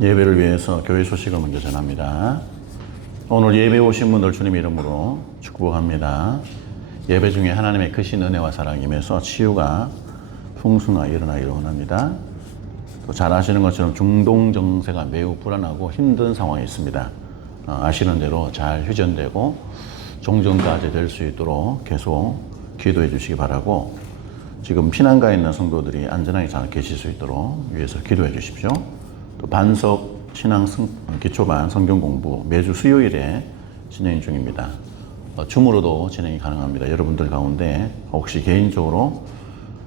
예배를 위해서 교회 소식을 먼저 전합니다. 오늘 예배 오신 분들 주님 이름으로 축복합니다. 예배 중에 하나님의 크신 은혜와 사랑이 임해서 치유가 풍성하게 일어나기를 원합니다. 또 잘 아시는 것처럼 중동 정세가 매우 불안하고 힘든 상황에 있습니다. 아시는 대로 잘 휴전되고 종전까지 될 수 있도록 계속 기도해 주시기 바라고, 지금 피난가 있는 성도들이 안전하게 잘 계실 수 있도록 위해서 기도해 주십시오. 또 반석 신앙 기초반 성경 공부 매주 수요일에 진행 중입니다. 줌으로도 진행이 가능합니다. 여러분들 가운데 혹시 개인적으로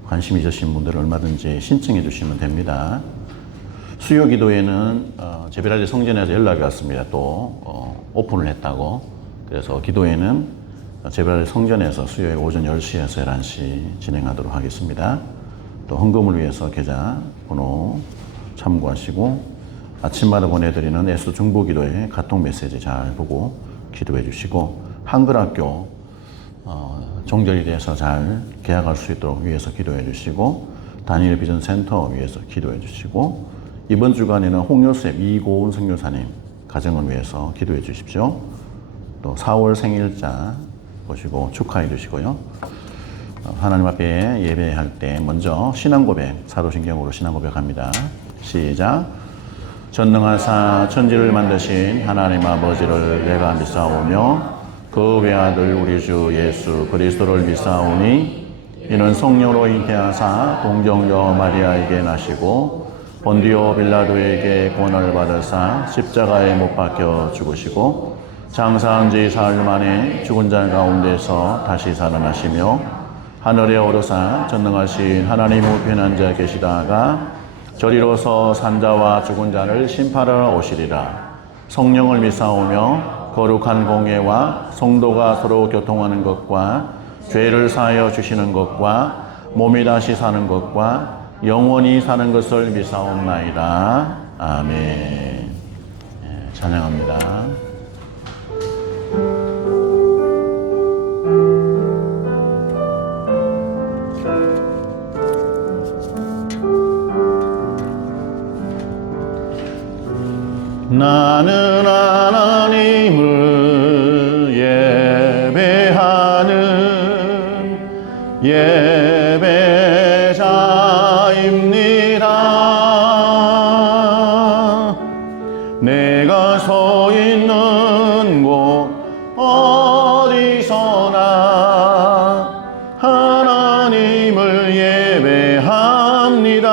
관심 있으신 분들은 얼마든지 신청해 주시면 됩니다. 수요 기도회는 제베라지 성전에서 연락이 왔습니다. 또 오픈을 했다고. 그래서 기도회는 제베라지 성전에서 수요일 오전 10시에서 11시 진행하도록 하겠습니다. 또 헌금을 위해서 계좌 번호 참고하시고, 아침마다 보내드리는 에스 중보기도회 카톡 메시지 잘 보고 기도해 주시고, 한글학교 종결이 돼서 잘 개학할 수 있도록 위해서 기도해 주시고, 다니엘 비전 센터 위해서 기도해 주시고, 이번 주간에는 홍요셉 이고은 선교사님 가정을 위해서 기도해 주십시오. 또 4월 생일자 보시고 축하해 주시고요. 하나님 앞에 예배할 때 먼저 신앙고백, 사도신경으로 신앙고백합니다. 시작. 전능하사 천지를 만드신 하나님 아버지를 내가 믿사오며 그 외아들 우리 주 예수 그리스도를 믿사오니, 이는 성령으로 잉태하사 동정녀 마리아에게 나시고 본디오 빌라도에게 고난을 받으사 십자가에 못 박혀 죽으시고 장사한 지 사흘 만에 죽은 자 가운데서 다시 살아나시며 하늘에 오르사 전능하신 하나님 우편한 자 계시다가 저리로서 산자와 죽은 자를 심판하러 오시리라. 성령을 믿사오며 거룩한 공예와 성도가 서로 교통하는 것과 죄를 사하여 주시는 것과 몸이 다시 사는 것과 영원히 사는 것을 믿사옵나이다. 아멘. 찬양합니다. 나는 하나님을 예배하는 예배자입니다. 내가 서 있는 곳 어디서나 하나님을 예배합니다.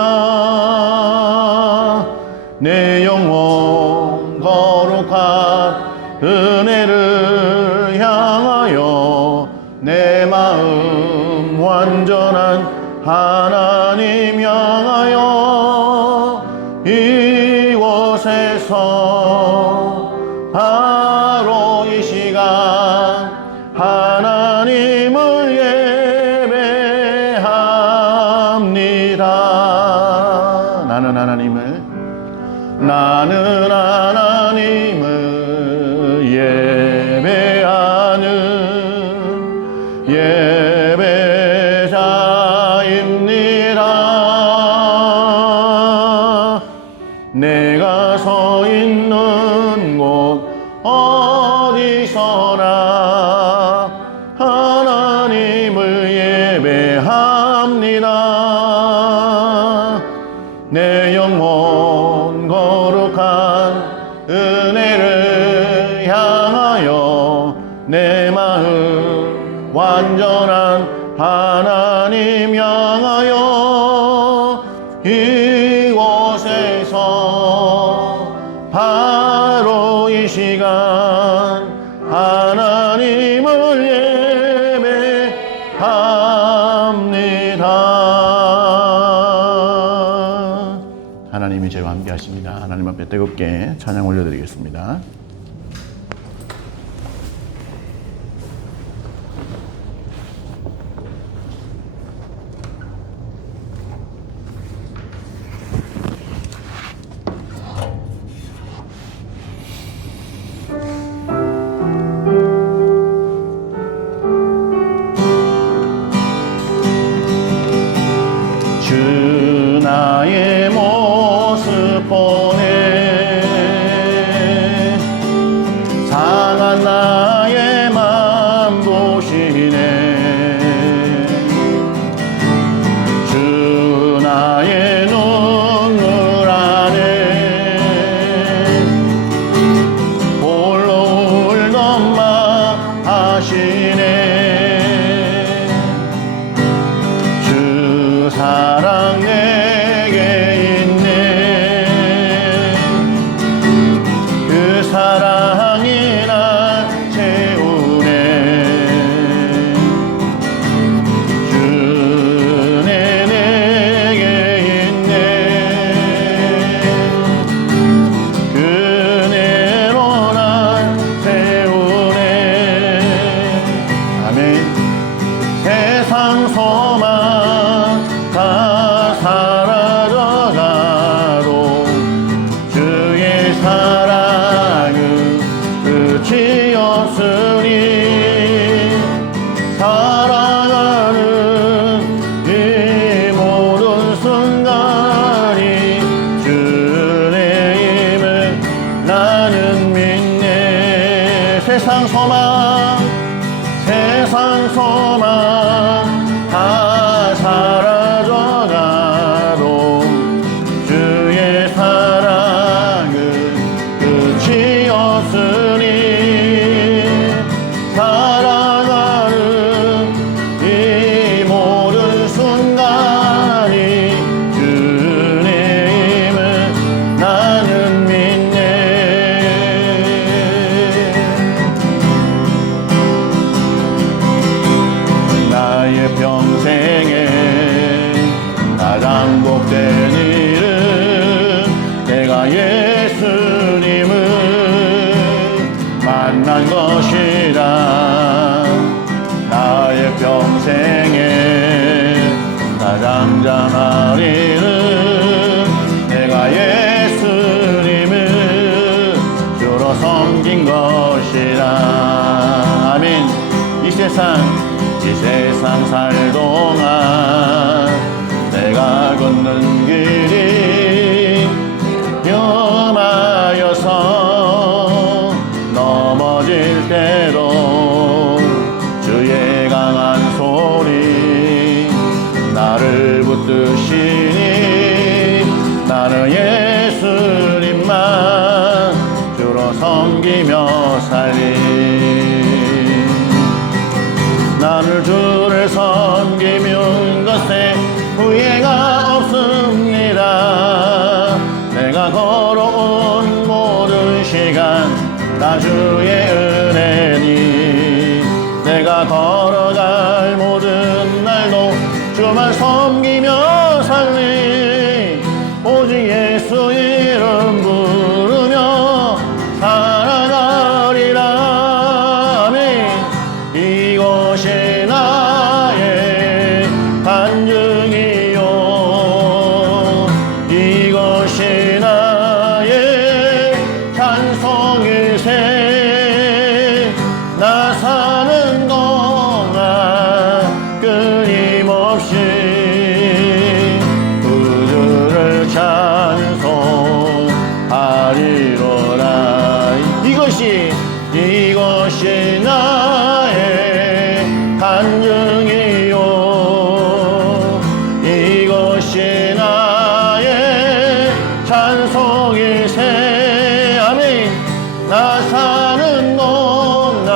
내 영혼 거룩한 은혜를 향하여 내 마음 완전한 하나님 향하여 이곳에서 바로 이 시간 하나님을 예배합니다. 나는 하나님을 예배하는 예배자입니다. 내가 서 있는 곳 어디서나 하나님을 예배합니다. 내 영혼 거룩한 은혜를 향하여 내 마음 완전한 하나님 향하여 이곳에서 바로 이 시간 하나님을 예배합니다. 하나님이 저희와 함께 하십니다. 하나님 앞에 뜨겁게 찬양 올려드리겠습니다. 주 나의 모습 보내 상장하리는 내가 예수님을 주로 섬긴 것이라. 아멘. 이 세상 살 동안 내가 걷는 길이 위험하여서 넘어질 때도 주의 강한 소리 나를 붙드시니 나는 예수님만 주로 섬기며 살리. 나를 주를 섬기는 것에 후회가 없습니다. 내가 걸어온 모든 시간 다 주의 은혜니 내가 걸어갈 모든 날도 주만 섬기며 살리. 오직 예수 이름 부르며 살아가리라. 아멘. 이것이 나의 간증이요 이것이 나의 찬송일세. 나 사는 동안 끊임없이 그들을 찬송하리로라. 이것이 나의 간증이요 이것이 나의 찬송일세. 아멘. 나 사는 동안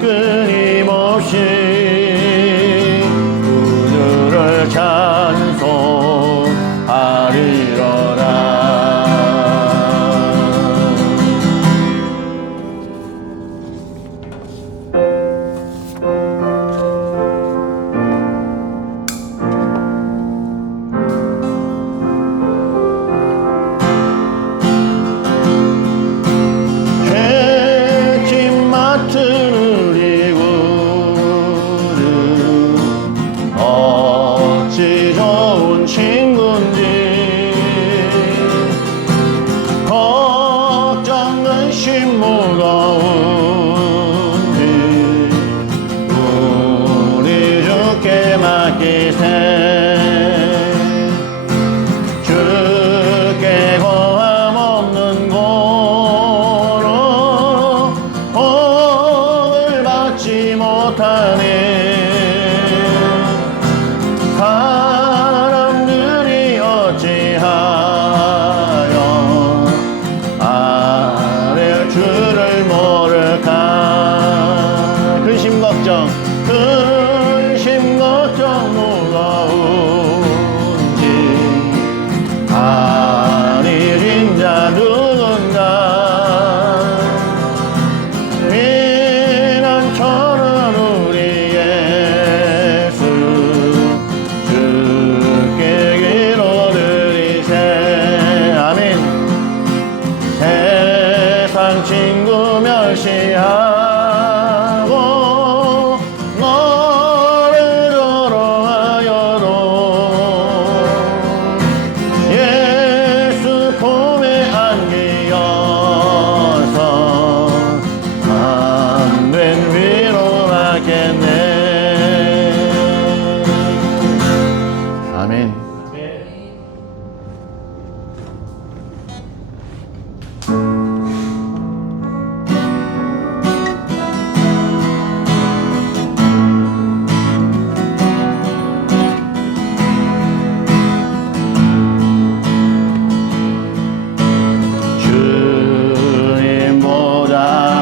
끊임없이 그들을 찬송하리로라. 어찌 좋은 친구인지 걱정 근심 무거운지 우리 주께 맡기세. 주께 고함 없는 고로 복을 받지 못하네. 사람들이 어찌하여 아랠 줄을 모를까. 근심 걱정 무거운지 아니 진짜 누군가 미난처럼 우리 예수 주께 기도드리세. 아멘. 세상 친구 멸시하고 너를 조롱하여도 예수 품에 안기어서 참된 위로받겠네. 아멘. 주님 보좌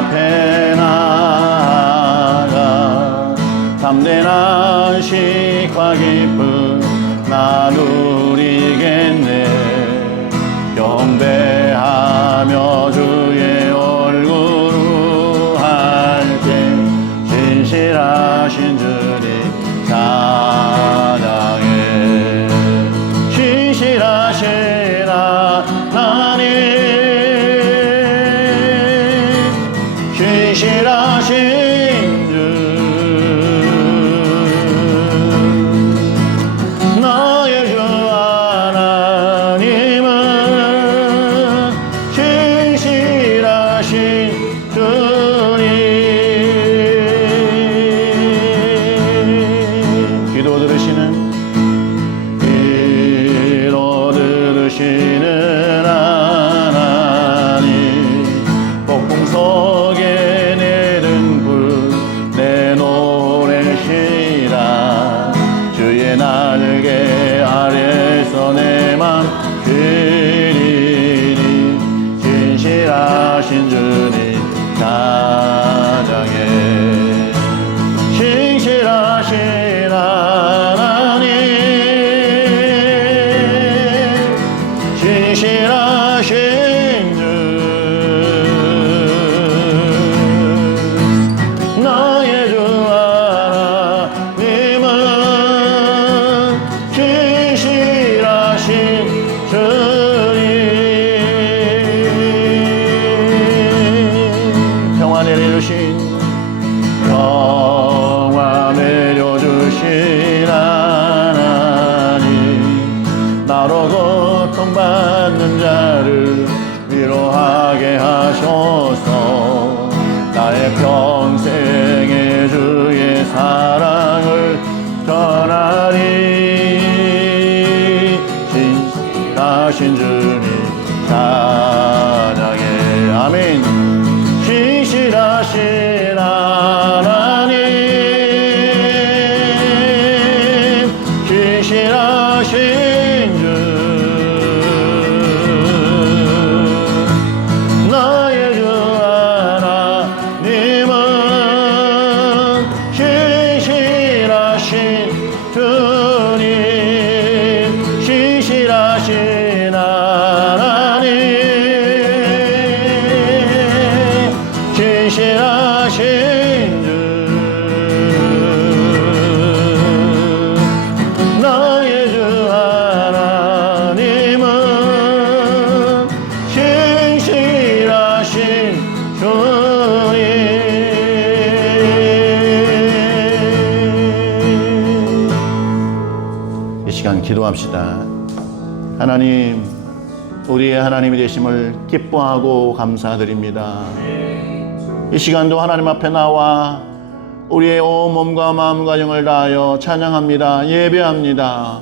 앞에 나가 참된 안식과 기쁨 나 누리겠네. 경배하며 주의 얼굴을 할때 신실하신 주님 찬양해. 신실하신 하나님 신실하신 주 나 주시는 하나님 폭풍속에 내른 불 내노래시라 주의 날개 아래서 내 맘 그리니 진실하신 주님 찬양해 진실하신 하나님 진실하신 주 나의 주 하나님은 진실하신 주님 평화 내려주신 평화 내려주신 하나님 나로 고통받는 자를 위로하게 하소서 나의 평생의 주의 사랑을 전하리 진실하신 주님 찬양해 아멘 진실하신 하나님 진실하신 주 나의 주 하나님은 진실하신 주님 진실하신 하나님 진실하신 주 나의 주 하나님은 진실하신 주님 이 시간 기도합시다. 하나님 우리의 하나님이 되심을 기뻐하고 감사드립니다. 이 시간도 하나님 앞에 나와 우리의 온 몸과 마음과 영을 다하여 찬양합니다. 예배합니다.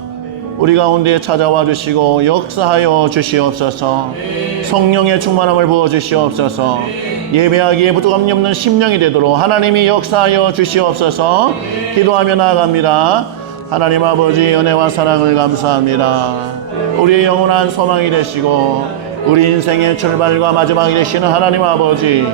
우리 가운데 찾아와 주시고 역사하여 주시옵소서. 성령의 충만함을 부어 주시옵소서. 예배하기에 부족함이 없는 심령이 되도록 하나님이 역사하여 주시옵소서. 기도하며 나아갑니다. 하나님 아버지 은혜와 사랑을 감사합니다. 우리의 영원한 소망이 되시고 우리 인생의 출발과 마지막이 되시는 하나님 아버지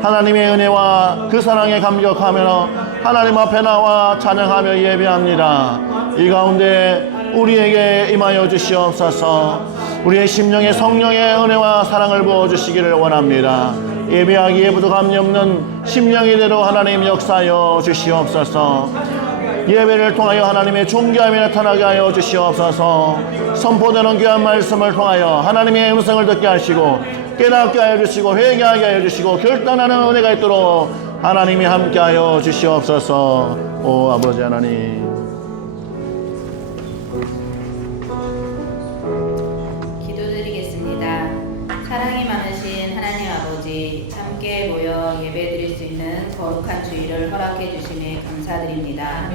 하나님의 은혜와 그 사랑에 감격하며 하나님 앞에 나와 찬양하며 예배합니다. 이 가운데 우리에게 임하여 주시옵소서. 우리의 심령에 성령의 은혜와 사랑을 부어주시기를 원합니다. 예배하기에 부족함이 없는 심령이 되도록 하나님 역사하여 주시옵소서. 예배를 통하여 하나님의 존귀함이 나타나게 하여 주시옵소서. 선포되는 귀한 말씀을 통하여 하나님의 음성을 듣게 하시고 깨닫게 하여 주시고 회개하게 하여 주시고 결단하는 은혜가 있도록 하나님이 함께 하여 주시옵소서. 오 아버지 하나님, 기도드리겠습니다. 사랑이 많으신 하나님 아버지, 함께 모여 예배드릴 수 있는 거룩한 주일을 허락해 주심에 감사드립니다.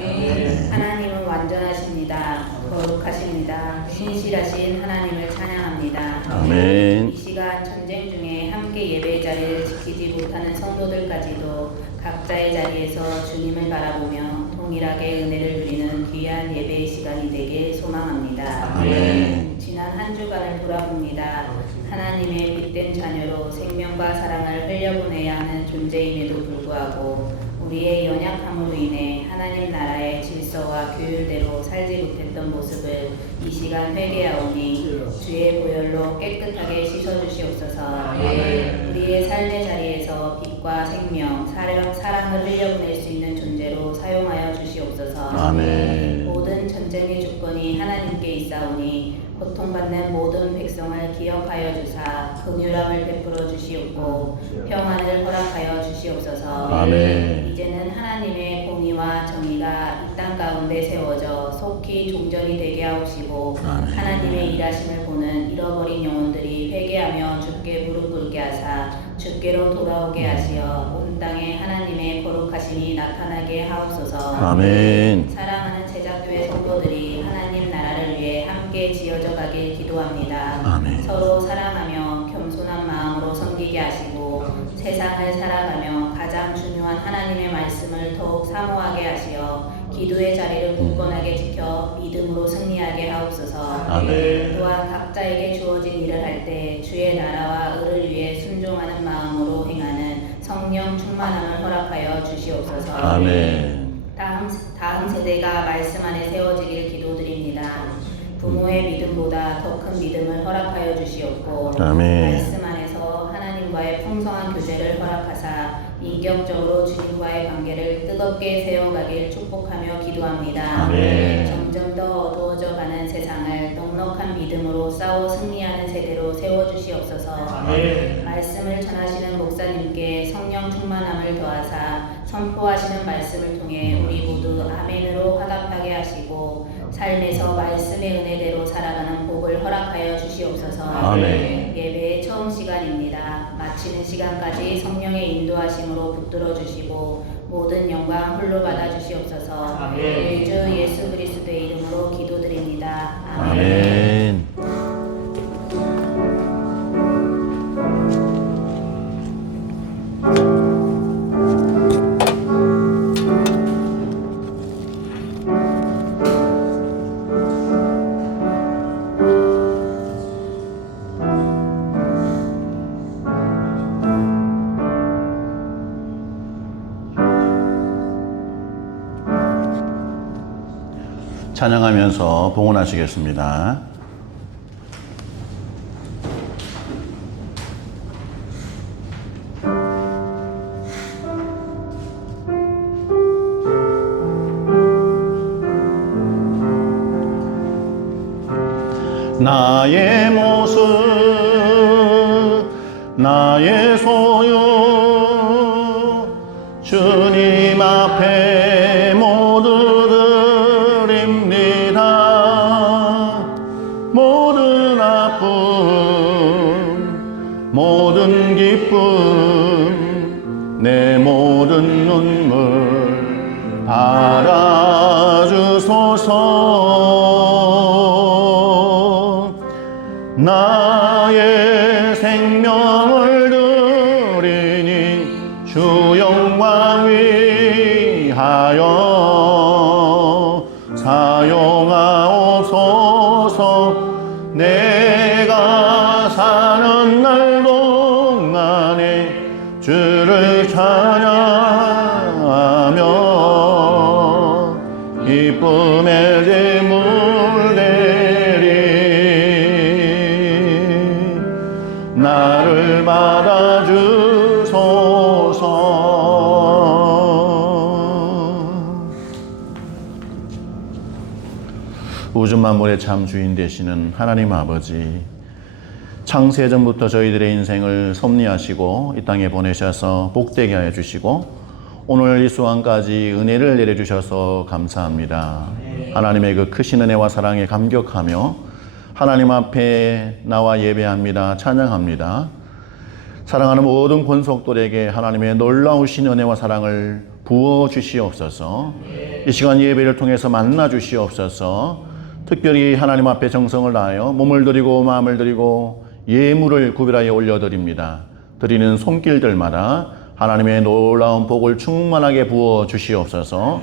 하나님은 완전하십니다. 거룩하십니다. 신실하신 하나님을 찬양합니다. 아멘. 이 시간 전쟁 중에 함께 예배의 자리를 지키지 못하는 성도들까지도 각자의 자리에서 주님을 바라보며 동일하게 은혜를 누리는 귀한 예배의 시간이 되길 소망합니다. 아멘. 지난 한 주간을 돌아봅니다. 하나님의 빛된 자녀로 생명과 사랑을 흘려보내야 하는 존재임에도 불구하고 우리의 연약함으로 인해 하나님 나라의 질서와 규율대로 살지 못했던 모습을 이 시간 회개하오니 주의 보혈로 깨끗하게 씻어주시옵소서. 우리의 삶의 자리에서 빛과 생명, 사랑을 흘려보낼 수 있는 존재로 사용하여 주시옵소서. 아멘. 모든 전쟁의 주권이 하나님께 있사오니 고통받는 모든 백성을 기억하여 주사 긍휼함을 베풀어 주시옵고 평안을 허락하여 주시옵소서. 아멘. 이제는 하나님의 공의와 정의가 이 땅 가운데 세워져 속히 종전이 되게 하옵시고 아멘. 하나님의 일하심을 보는 잃어버린 영혼들이 회개하며 주께 무릎 꿇게 하사 주께로 돌아오게 하시어 온 땅에 하나님의 거룩하심이 나타나게 하옵소서. 아멘. 사랑하는 제자교회 성도들이 하나님 나라를 위해 함께 지어져 가길 기도합니다. 아멘. 서로 사랑하며 겸손한 마음으로 섬기게 하시고 세상을 살아가며 가장 중요한 하나님의 말씀을 더욱 사모하게 하시어 기도의 자리를 굳건하게 지켜 믿음으로 승리하게 하옵소서. 아멘. 또한 각자에게 주어진 일을 할 때 주의 나라와 의를 위해 순종하는 마음으로 행하는 성령 충만함을 허락하여 주시옵소서. 아멘. 다음 세대가 말씀 안에 세워지길 기도드립니다. 부모의 믿음보다 더 큰 믿음을 허락하여 주시옵고 아멘. 말씀 안에서 하나님과의 풍성한 교제를 허락하사 인격적으로 주님과의 관계를 뜨겁게 세워가길 축복하며 기도합니다. 아멘. 점점 더 어두워져 가는 세상을 넉넉한 믿음으로 싸워 승리하는 세대로 세워주시옵소서. 아멘. 말씀을 전하시는 목사님께 성령 충만함을 더하사 선포하시는 말씀을 통해 우리 모두 아멘으로 화답하게 하시고 삶에서 말씀의 은혜대로 살아가는 복을 허락하여 주시옵소서. 아멘. 예배의 처음 시간입니다. 마치는 시간까지 성령의 인도하심으로 붙들어 주시고 모든 영광 홀로 받아 주시옵소서. 우리 주 예수 그리스도의 이름으로 기도드립니다. 아멘. 아멘. 찬양하면서 봉헌하시겠습니다. 나의 모습 나의 소유 주님 앞에 모두 드립니다. 모든 아픔 모든 기쁨 내 모든 눈물 바라주소서. 나의 생명을 드리니 주 영광 위하여 사용하옵소서. 내가 사는 날 동안에 주를 찬양하며 기쁨의 제물 내리 나를 받아주소서. 우주 만물의 참 주인 되시는 하나님 아버지, 창세전부터 저희들의 인생을 섭리하시고 이 땅에 보내셔서 복되게 하여 주시고 오늘 이 수완까지 은혜를 내려주셔서 감사합니다. 하나님의 그 크신 은혜와 사랑에 감격하며 하나님 앞에 나와 예배합니다. 찬양합니다. 사랑하는 모든 권속들에게 하나님의 놀라우신 은혜와 사랑을 부어주시옵소서. 이 시간 예배를 통해서 만나주시옵소서. 특별히 하나님 앞에 정성을 다하여 몸을 드리고 마음을 드리고 예물을 구별하여 올려드립니다. 드리는 손길들마다 하나님의 놀라운 복을 충만하게 부어 주시옵소서.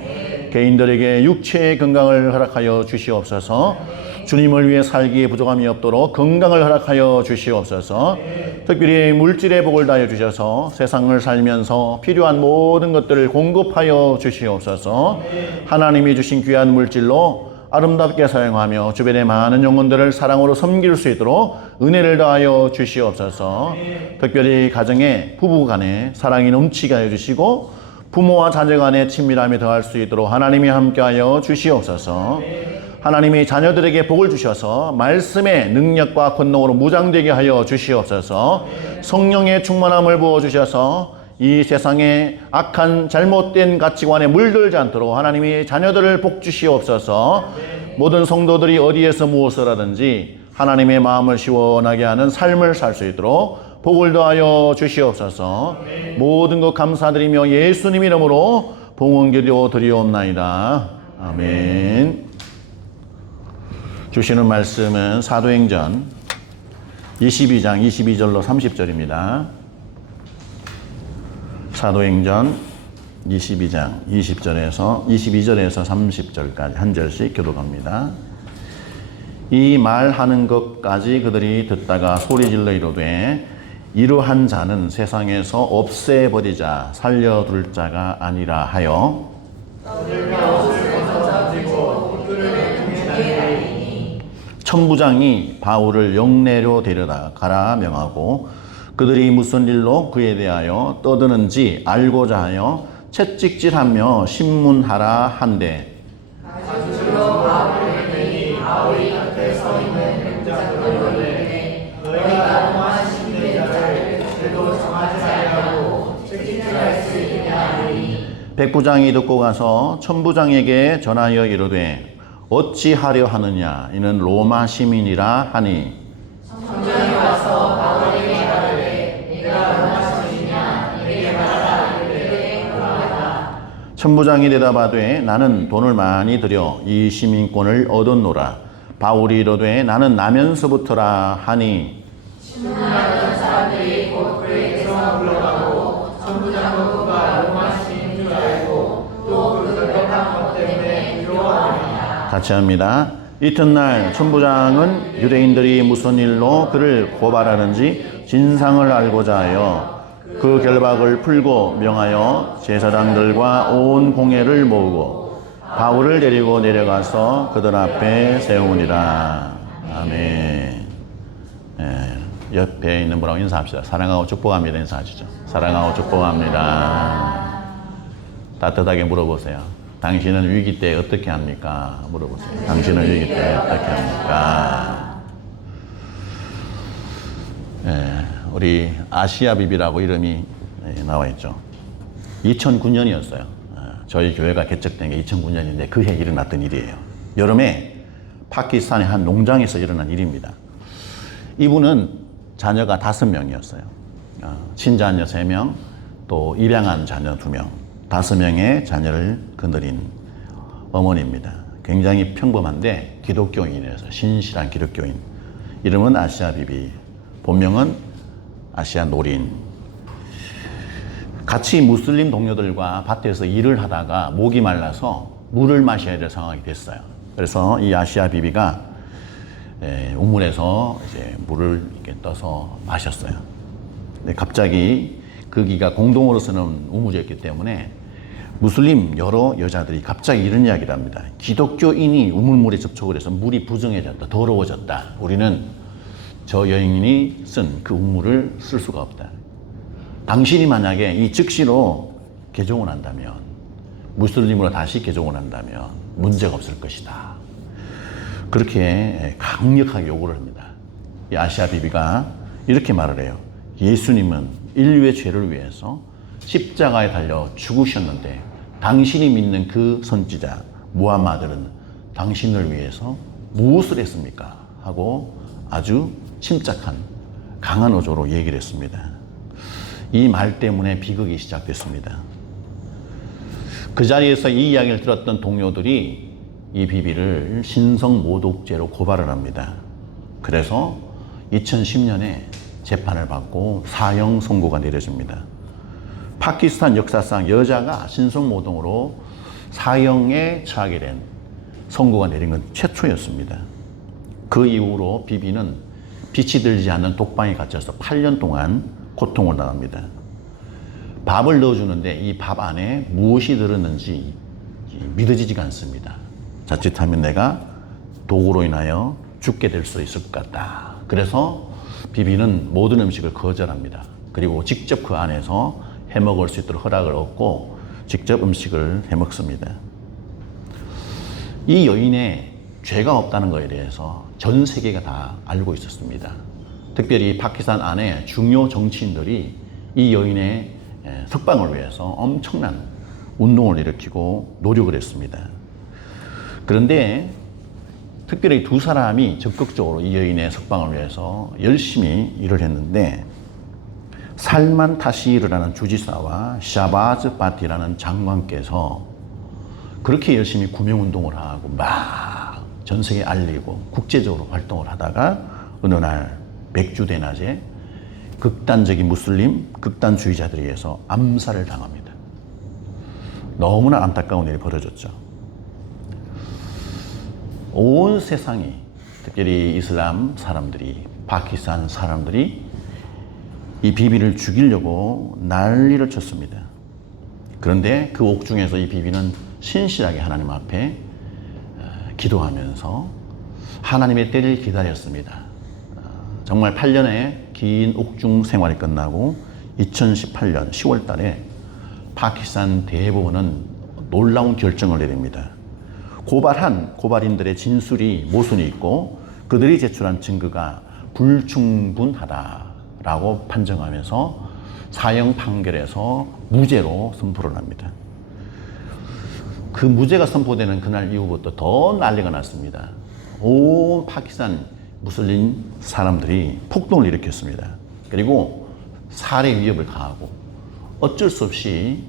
개인들에게 육체의 건강을 허락하여 주시옵소서. 주님을 위해 살기에 부족함이 없도록 건강을 허락하여 주시옵소서. 특별히 물질의 복을 다하여 주셔서 세상을 살면서 필요한 모든 것들을 공급하여 주시옵소서. 하나님이 주신 귀한 물질로 아름답게 사용하며 주변의 많은 영혼들을 사랑으로 섬길 수 있도록 은혜를 더하여 주시옵소서. 특별히 가정에 부부 간에 사랑이 넘치게 하여 주시고 부모와 자녀 간에 친밀함이 더할 수 있도록 하나님이 함께하여 주시옵소서. 하나님이 자녀들에게 복을 주셔서 말씀의 능력과 권능으로 무장되게 하여 주시옵소서. 성령의 충만함을 부어주셔서 이 세상에 악한 잘못된 가치관에 물들지 않도록 하나님이 자녀들을 복 주시옵소서. 모든 성도들이 어디에서 무엇을 하든지 하나님의 마음을 시원하게 하는 삶을 살 수 있도록 복을 더하여 주시옵소서. 모든 것 감사드리며 예수님 이름으로 봉헌기도 드리옵나이다. 아멘. 주시는 말씀은 사도행전 22장 22절로 30절입니다. 사도행전 22장 22절에서 30절까지 한 절씩 교독합니다. 이 말하는 것까지 그들이 듣다가 소리질러 이르되 이러한 자는 세상에서 없애버리자 살려둘 자가 아니라 하여 천부장이 바울을 영내로 데려다 가라 명하고 그들이 무슨 일로 그에 대하여 떠드는지 알고자 하여 채찍질하며 신문하라 한대 백부장이 듣고 가서 천부장에게 전하여 이르되 어찌하려 하느냐 이는 로마 시민이라 하니 천부장이 와서 바울에게 말하되 네가 로마 시민이냐 이에게 말하라 이르되 그러하다. 천부장이 대답하되 나는 돈을 많이 들여 이 시민권을 얻었노라. 바울이 이르되 나는 나면서부터라 하니 신문하던 사람들이 곧 그에게 대서 물러가고 천부장도 그가 로마 시민인 줄 알고 또 그 급격한 것 때문에 두려워하느니라. 같이 합니다. 이튿날 천부장은 유대인들이 무슨 일로 그를 고발하는지 진상을 알고자 하여 그 결박을 풀고 명하여 제사장들과 온 공회를 모으고 바울을 데리고 내려가서 그들 앞에 세우니라. 아멘. 옆에 있는 분하고 인사합시다. 사랑하고 축복합니다. 인사하시죠. 사랑하고 축복합니다. 따뜻하게 물어보세요. 당신은 위기 때 어떻게 합니까? 물어보세요. 당신은 위기 때 어떻게 합니까? 우리 아시아 비비라고 이름이 나와 있죠. 2009년이었어요. 저희 교회가 개척된 게 2009년인데 그 해 일어났던 일이에요. 여름에 파키스탄의 한 농장에서 일어난 일입니다. 이분은 자녀가 5명이었어요. 친자녀 3명, 또 입양한 자녀 2명. 5명의 자녀를 거느린 어머니입니다. 굉장히 평범한데 기독교인이라서 신실한 기독교인. 이름은 아시아 비비. 본명은 아시아 노린. 같이 무슬림 동료들과 밭에서 일을 하다가 목이 말라서 물을 마셔야 될 상황이 됐어요. 그래서 이 아시아 비비가 우물에서 이제 물을 이렇게 떠서 마셨어요. 근데 갑자기 거기가 공동으로 쓰는 우물이었기 때문에 무슬림 여러 여자들이 갑자기 이런 이야기를 합니다. 기독교인이 우물물에 접촉을 해서 물이 부정해졌다, 더러워졌다. 우리는 저 여인이 쓴 그 우물을 쓸 수가 없다. 당신이 만약에 이 즉시로 개종을 한다면, 무슬림으로 다시 개종을 한다면 문제가 없을 것이다. 그렇게 강력하게 요구를 합니다. 이 아시아 비비가 이렇게 말을 해요. 예수님은 인류의 죄를 위해서 십자가에 달려 죽으셨는데 당신이 믿는 그 선지자 무함마드는 당신을 위해서 무엇을 했습니까? 하고 아주 침착한 강한 어조로 얘기를 했습니다. 이 말 때문에 비극이 시작됐습니다. 그 자리에서 이 이야기를 들었던 동료들이 이 비비를 신성모독죄로 고발을 합니다. 그래서 2010년에 재판을 받고 사형 선고가 내려집니다. 파키스탄 역사상 여자가 신성모독으로 사형에 처하게 된 선고가 내린 건 최초였습니다. 그 이후로 비비는 빛이 들지 않는 독방에 갇혀서 8년 동안 고통을 당합니다. 밥을 넣어주는데 이 밥 안에 무엇이 들었는지 믿어지지가 않습니다. 자칫하면 내가 독으로 인하여 죽게 될 수 있을 것 같다. 그래서 비비는 모든 음식을 거절합니다. 그리고 직접 그 안에서 해먹을 수 있도록 허락을 얻고 직접 음식을 해먹습니다. 이 여인의 죄가 없다는 것에 대해서 전 세계가 다 알고 있었습니다. 특별히 파키스탄 안에 중요 정치인들이 이 여인의 석방을 위해서 엄청난 운동을 일으키고 노력을 했습니다. 그런데 특별히 2사람이 적극적으로 이 여인의 석방을 위해서 열심히 일을 했는데, 살만 타시르라는 주지사와 샤바즈 바티라는 장관께서 그렇게 열심히 구명운동을 하고 막 전 세계에 알리고 국제적으로 활동을 하다가 어느 날 백주대낮에 극단적인 무슬림, 극단주의자들에 의해서 암살을 당합니다. 너무나 안타까운 일이 벌어졌죠. 온 세상이, 특별히 이슬람 사람들이, 파키스탄 사람들이 이 비비를 죽이려고 난리를 쳤습니다. 그런데 그 옥중에서 이 비비는 신실하게 하나님 앞에 기도하면서 하나님의 때를 기다렸습니다. 정말 8년의 긴 옥중 생활이 끝나고 2018년 10월 달에 파키스탄 대법원은 놀라운 결정을 내립니다. 고발한 고발인들의 진술이 모순이 있고 그들이 제출한 증거가 불충분하다라고 판정하면서 사형 판결에서 무죄로 선포를 합니다. 그 무죄가 선포되는 그날 이후부터 더 난리가 났습니다. 온 파키스탄 무슬림 사람들이 폭동을 일으켰습니다. 그리고 살해 위협을 가하고 어쩔 수 없이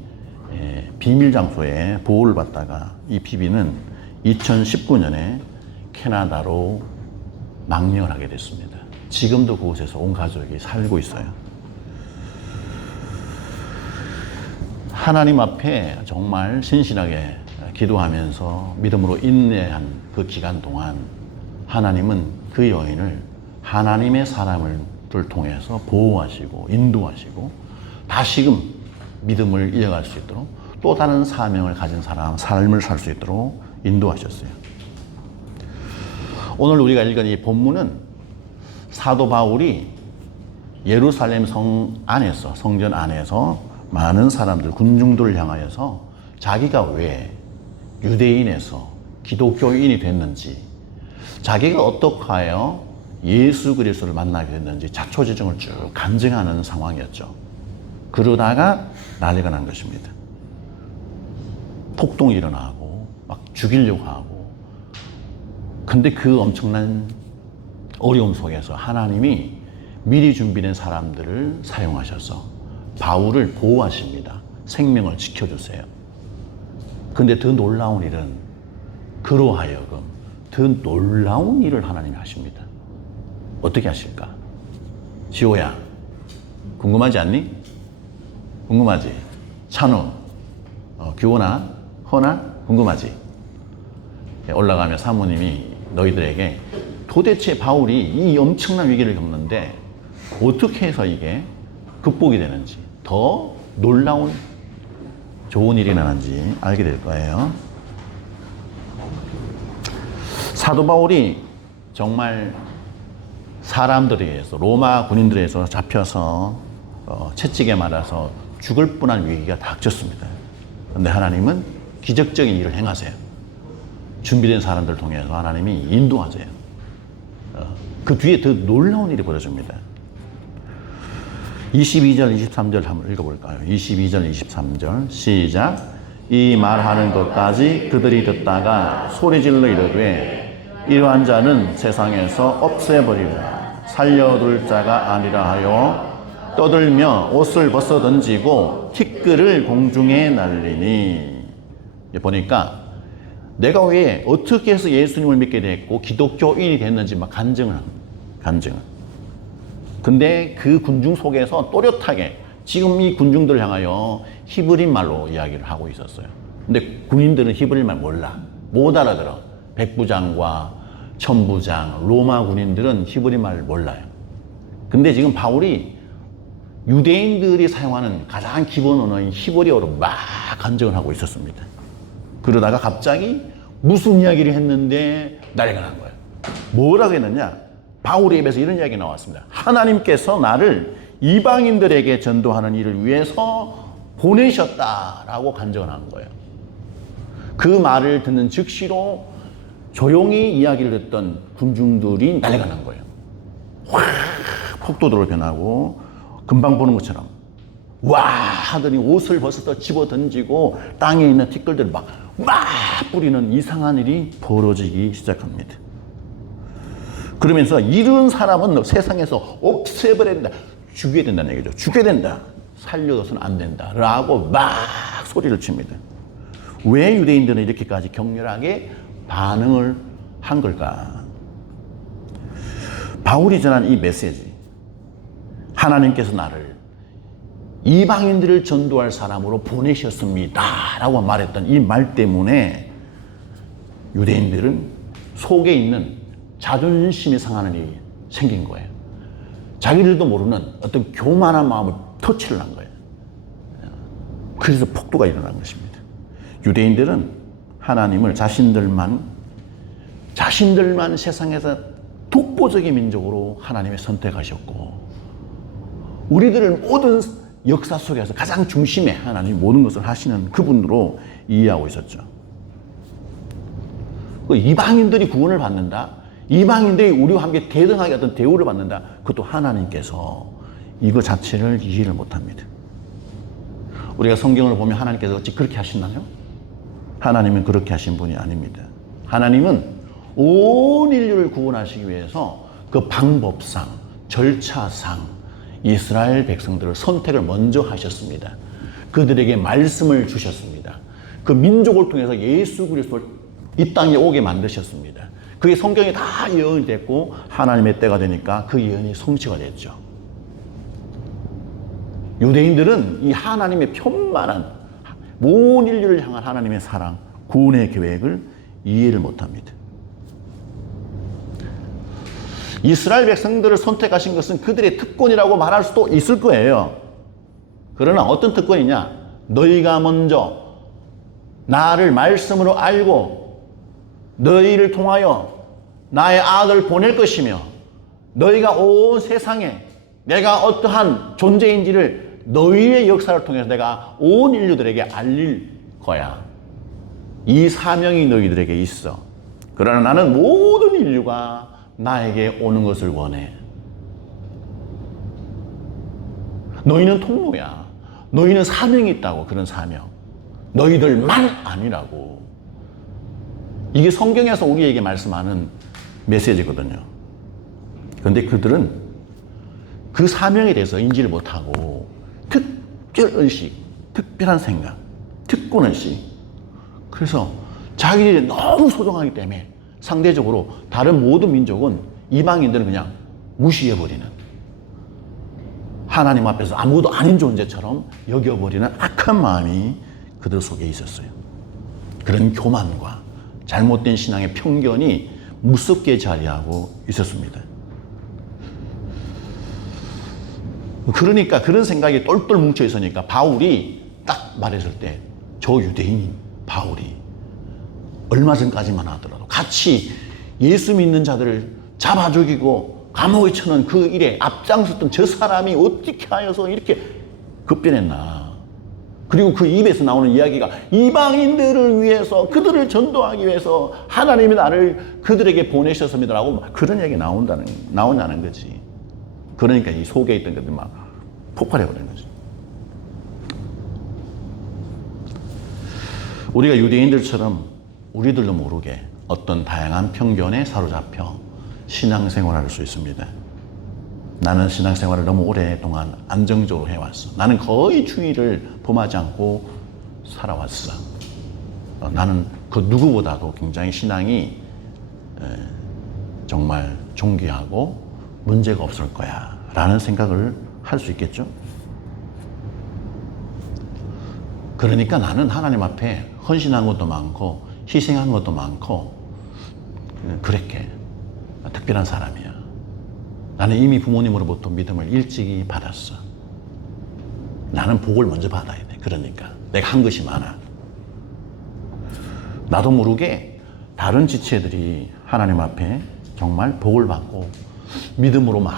비밀 장소에 보호를 받다가 이 비비는 2019년에 캐나다로 망명을 하게 됐습니다. 지금도 그곳에서 온 가족이 살고 있어요. 하나님 앞에 정말 신실하게 기도하면서 믿음으로 인내한 그 기간 동안 하나님은 그 여인을 하나님의 사람을 통해서 보호하시고 인도하시고 다시금 믿음을 이어갈 수 있도록 또 다른 사명을 가진 삶을 살 수 있도록 인도하셨어요. 오늘 우리가 읽은 이 본문은 사도 바울이 예루살렘 성전 안에서 많은 사람들, 군중들을 향하여서 자기가 왜 유대인에서 기독교인이 됐는지, 자기가 어떻게 하여 예수 그리스도를 만나게 됐는지 자초지종을 쭉 간증하는 상황이었죠. 그러다가 난리가 난 것입니다. 폭동이 일어나고 막 죽이려고 하고. 근데 그 엄청난 어려움 속에서 하나님이 미리 준비된 사람들을 사용하셔서 바울을 보호하십니다. 생명을 지켜주세요. 근데 더 놀라운 일은 그로 하여금 더 놀라운 일을 하나님이 하십니다. 어떻게 하실까? 지호야, 궁금하지 않니? 궁금하지? 찬우, 규호나, 허나, 궁금하지? 올라가면 사모님이 너희들에게 도대체 바울이 이 엄청난 위기를 겪는데 어떻게 해서 이게 극복이 되는지, 더 놀라운 좋은 일이 나는지 알게 될 거예요. 사도 바울이 정말 사람들에 의해서, 로마 군인들에 의해서 잡혀서 채찍에 맞아서 죽을 뻔한 위기가 닥쳤습니다. 그런데 하나님은 기적적인 일을 행하세요. 준비된 사람들을 통해서 하나님이 인도하세요. 그 뒤에 더 놀라운 일이 벌어집니다. 22절, 23절 한번 읽어볼까요? 22절, 23절 시작. 이 말하는 것까지 그들이 듣다가 소리질러 이르되 이러한 자는 세상에서 없애버리라. 살려둘 자가 아니라 하여 떠들며 옷을 벗어 던지고 티끌을 공중에 날리니. 보니까 내가 왜 어떻게 해서 예수님을 믿게 됐고 기독교인이 됐는지 막 간증을. 근데 그 군중 속에서 또렷하게 지금 이 군중들을 향하여 히브리 말로 이야기를 하고 있었어요. 근데 군인들은 히브리 말 몰라. 못 알아들어. 백부장과 천부장, 로마 군인들은 히브리 말을 몰라요. 근데 지금 바울이 유대인들이 사용하는 가장 기본 언어인 히브리어로 막 간증을 하고 있었습니다. 그러다가 갑자기 무슨 이야기를 했는데 난리가 난 거예요. 뭐라고 했느냐? 바울의 입에서 이런 이야기가 나왔습니다. 하나님께서 나를 이방인들에게 전도하는 일을 위해서 보내셨다라고 간증을 하는 거예요. 그 말을 듣는 즉시로 조용히 이야기를 듣던 군중들이 난리가 난 거예요. 확 폭도도로 변하고 금방 보는 것처럼 와 하더니 옷을 벗어서 집어 던지고 땅에 있는 티끌들을 막 뿌리는 이상한 일이 벌어지기 시작합니다. 그러면서 이런 사람은 세상에서 없애버려야 된다. 죽여야 된다는 얘기죠. 죽여야 된다. 살려둬서는 안 된다. 라고 막 소리를 칩니다. 왜 유대인들은 이렇게까지 격렬하게 반응을 한 걸까? 바울이 전한 이 메시지, 하나님께서 나를 이방인들을 전도할 사람으로 보내셨습니다 라고 말했던 이 말 때문에 유대인들은 속에 있는 자존심이 상하는 일이 생긴 거예요. 자기들도 모르는 어떤 교만한 마음을 터치를 한 거예요. 그래서 폭도가 일어난 것입니다. 유대인들은 하나님을 자신들만 세상에서 독보적인 민족으로 하나님이 선택하셨고, 우리들을 모든 역사 속에서 가장 중심에 하나님이 모든 것을 하시는 그분으로 이해하고 있었죠. 이방인들이 구원을 받는다, 이방인들이 우리와 함께 대등하게 어떤 대우를 받는다, 그것도 하나님께서 이거 자체를 이해를 못합니다. 우리가 성경을 보면 하나님께서 어찌 그렇게 하시나요? 하나님은 그렇게 하신 분이 아닙니다. 하나님은 온 인류를 구원하시기 위해서 그 방법상, 절차상 이스라엘 백성들을 선택을 먼저 하셨습니다. 그들에게 말씀을 주셨습니다. 그 민족을 통해서 예수 그리스도를 이 땅에 오게 만드셨습니다. 그게 성경에 다 예언이 됐고 하나님의 때가 되니까 그 예언이 성취가 됐죠. 유대인들은 이 하나님의 편만한 온 인류를 향한 하나님의 사랑, 구원의 계획을 이해를 못합니다. 이스라엘 백성들을 선택하신 것은 그들의 특권이라고 말할 수도 있을 거예요. 그러나 어떤 특권이냐? 너희가 먼저 나를 말씀으로 알고 너희를 통하여 나의 아들을 보낼 것이며, 너희가 온 세상에 내가 어떠한 존재인지를 너희의 역사를 통해서 내가 온 인류들에게 알릴 거야. 이 사명이 너희들에게 있어. 그러나 나는 모든 인류가 나에게 오는 것을 원해. 너희는 통로야. 너희는 사명이 있다고. 그런 사명. 너희들만 아니라고. 이게 성경에서 우리에게 말씀하는 메시지거든요. 그런데 그들은 그 사명에 대해서 인지를 못하고 특별의식, 특별한 생각, 특권의식, 그래서 자기들이 너무 소중하기 때문에 상대적으로 다른 모든 민족은, 이방인들은 그냥 무시해버리는, 하나님 앞에서 아무것도 아닌 존재처럼 여겨버리는 악한 마음이 그들 속에 있었어요. 그런 교만과 잘못된 신앙의 편견이 무섭게 자리하고 있었습니다. 그러니까 그런 생각이 똘똘 뭉쳐 있으니까 바울이 딱 말했을 때 저 유대인인 바울이 얼마 전까지만 하더라도 같이 예수 믿는 자들을 잡아 죽이고 감옥에 쳐넣은 그 일에 앞장섰던 저 사람이 어떻게 하여서 이렇게 급변했나. 그리고 그 입에서 나오는 이야기가 이방인들을 위해서, 그들을 전도하기 위해서 하나님이 나를 그들에게 보내셨습니다라고 그런 얘기 나오냐는 거지. 그러니까 이 속에 있던 것들이 막 폭발해버리는 거지. 우리가 유대인들처럼 우리들도 모르게 어떤 다양한 편견에 사로잡혀 신앙생활을 할 수 있습니다. 나는 신앙생활을 너무 오랫동안 안정적으로 해왔어. 나는 거의 주의를 범하지 않고 살아왔어. 나는 그 누구보다도 굉장히 신앙이 정말 존귀하고 문제가 없을 거야 라는 생각을 할 수 있겠죠. 그러니까 나는 하나님 앞에 헌신한 것도 많고 희생한 것도 많고 그렇게 특별한 사람이야. 나는 이미 부모님으로부터 믿음을 일찍이 받았어. 나는 복을 먼저 받아야 돼. 그러니까 내가 한 것이 많아. 나도 모르게 다른 지체들이 하나님 앞에 정말 복을 받고 믿음으로 막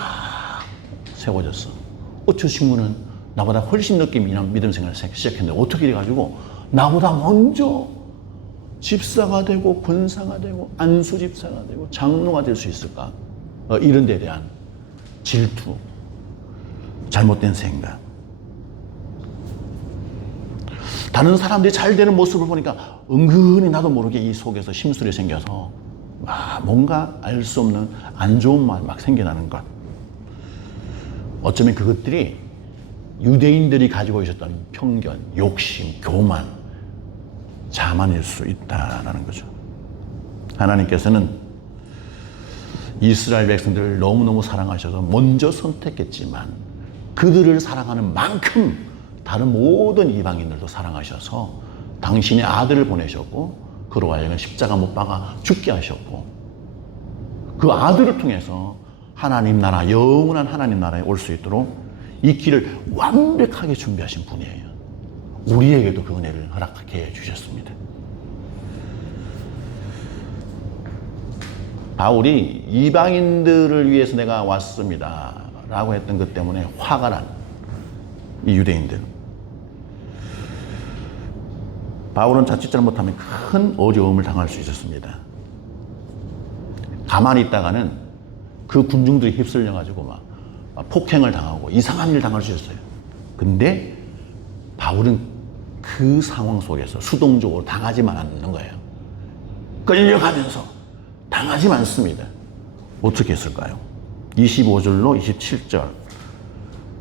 세워졌어. 저 친구는 나보다 훨씬 늦게 믿음 생활을 시작했는데 어떻게 돼가지고 나보다 먼저 집사가 되고 권사가 되고 안수 집사가 되고 장로가 될 수 있을까? 이런 데에 대한 질투, 잘못된 생각. 다른 사람들이 잘 되는 모습을 보니까 은근히 나도 모르게 이 속에서 심술이 생겨서 뭔가 알 수 없는 안 좋은 마음이 막 생겨나는 것. 어쩌면 그것들이 유대인들이 가지고 있었던 편견, 욕심, 교만, 자만일 수 있다라는 거죠. 하나님께서는 이스라엘 백성들을 너무너무 사랑하셔서 먼저 선택했지만 그들을 사랑하는 만큼 다른 모든 이방인들도 사랑하셔서 당신의 아들을 보내셨고 그로 하여금 십자가 못 박아 죽게 하셨고 그 아들을 통해서 하나님 나라, 영원한 하나님 나라에 올 수 있도록 이 길을 완벽하게 준비하신 분이에요. 우리에게도 그 은혜를 허락해 주셨습니다. 바울이 이방인들을 위해서 내가 왔습니다 라고 했던 것 때문에 화가 난 이 유대인들. 바울은 자칫 잘못하면 큰 어려움을 당할 수 있었습니다. 가만히 있다가는 그 군중들이 휩쓸려가지고 막 폭행을 당하고 이상한 일을 당할 수 있었어요. 근데 바울은 그 상황 속에서 수동적으로 당하지만 않는 거예요. 끌려가면서 당하지만 않습니다. 어떻게 했을까요? 25절로 27절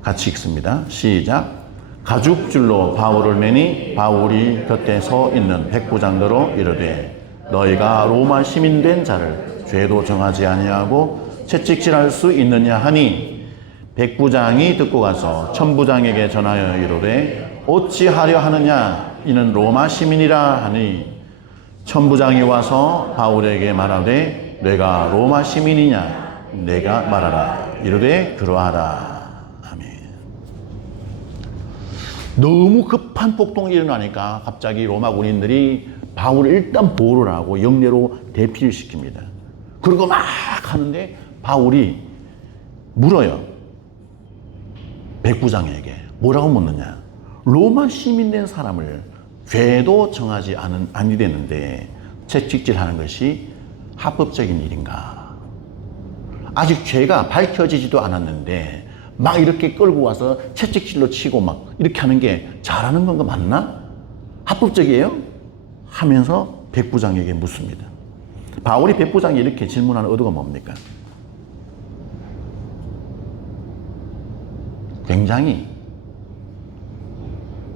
같이 읽습니다. 시작. 가죽줄로 바울을 매니 바울이 곁에 서 있는 백부장대로 이르되 너희가 로마 시민 된 자를 죄도 정하지 아니하고 채찍질할 수 있느냐 하니 백부장이 듣고 가서 천부장에게 전하여 이르되 어찌하려 하느냐 이는 로마 시민이라 하니 천부장이 와서 바울에게 말하되 내가 로마 시민이냐 내가 말하라 이르되 그러하라. 너무 급한 폭동이 일어나니까 갑자기 로마 군인들이 바울을 일단 보호를 하고 영내로 대피를 시킵니다. 그러고 막 하는데 바울이 물어요. 백부장에게 뭐라고 묻느냐. 로마 시민 된 사람을 죄도 정하지 아니되는데 채찍질하는 것이 합법적인 일인가. 아직 죄가 밝혀지지도 않았는데 막 이렇게 끌고 와서 채찍질로 치고 막 이렇게 하는 게 잘하는 건가 맞나? 합법적이에요? 하면서 백부장에게 묻습니다. 바울이 백부장이 이렇게 질문하는 의도가 뭡니까? 굉장히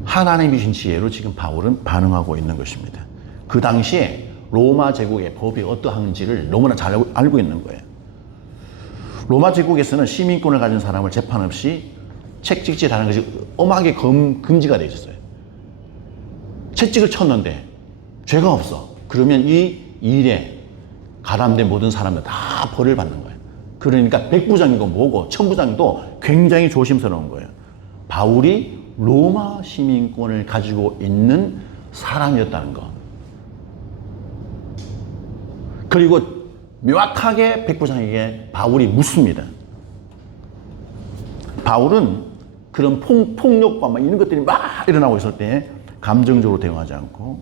하나님이 주신 지혜로 지금 바울은 반응하고 있는 것입니다. 그 당시에 로마 제국의 법이 어떠한지를 너무나 잘 알고 있는 거예요. 로마 제국에서는 시민권을 가진 사람을 재판 없이 채찍질하는 것이 엄하게 금지가 되어 있었어요. 채찍을 쳤는데 죄가 없어. 그러면 이 일에 가담된 모든 사람들 다 벌을 받는 거예요. 그러니까 백부장이고 뭐고 천부장도 굉장히 조심스러운 거예요. 바울이 로마 시민권을 가지고 있는 사람이었다는 거. 그리고 명확하게 백부장에게 바울이 묻습니다. 바울은 그런 폭력과 막 이런 것들이 막 일어나고 있을 때 감정적으로 대응하지 않고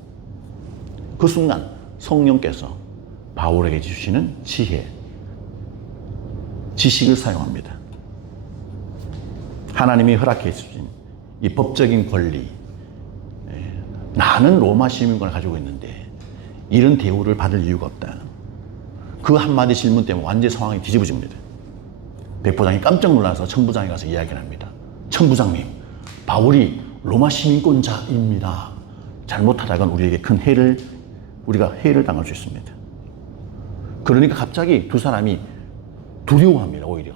그 순간 성령께서 바울에게 주시는 지혜, 지식을 사용합니다. 하나님이 허락해 주신 이 법적인 권리, 나는 로마 시민권을 가지고 있는데 이런 대우를 받을 이유가 없다. 그 한마디 질문 때문에 완전히 상황이 뒤집어집니다. 백부장이 깜짝 놀라서 천부장에 가서 이야기를 합니다. 천부장님, 바울이 로마 시민권자입니다. 잘못하다간 우리가 해를 당할 수 있습니다. 그러니까 갑자기 두 사람이 두려워합니다. 오히려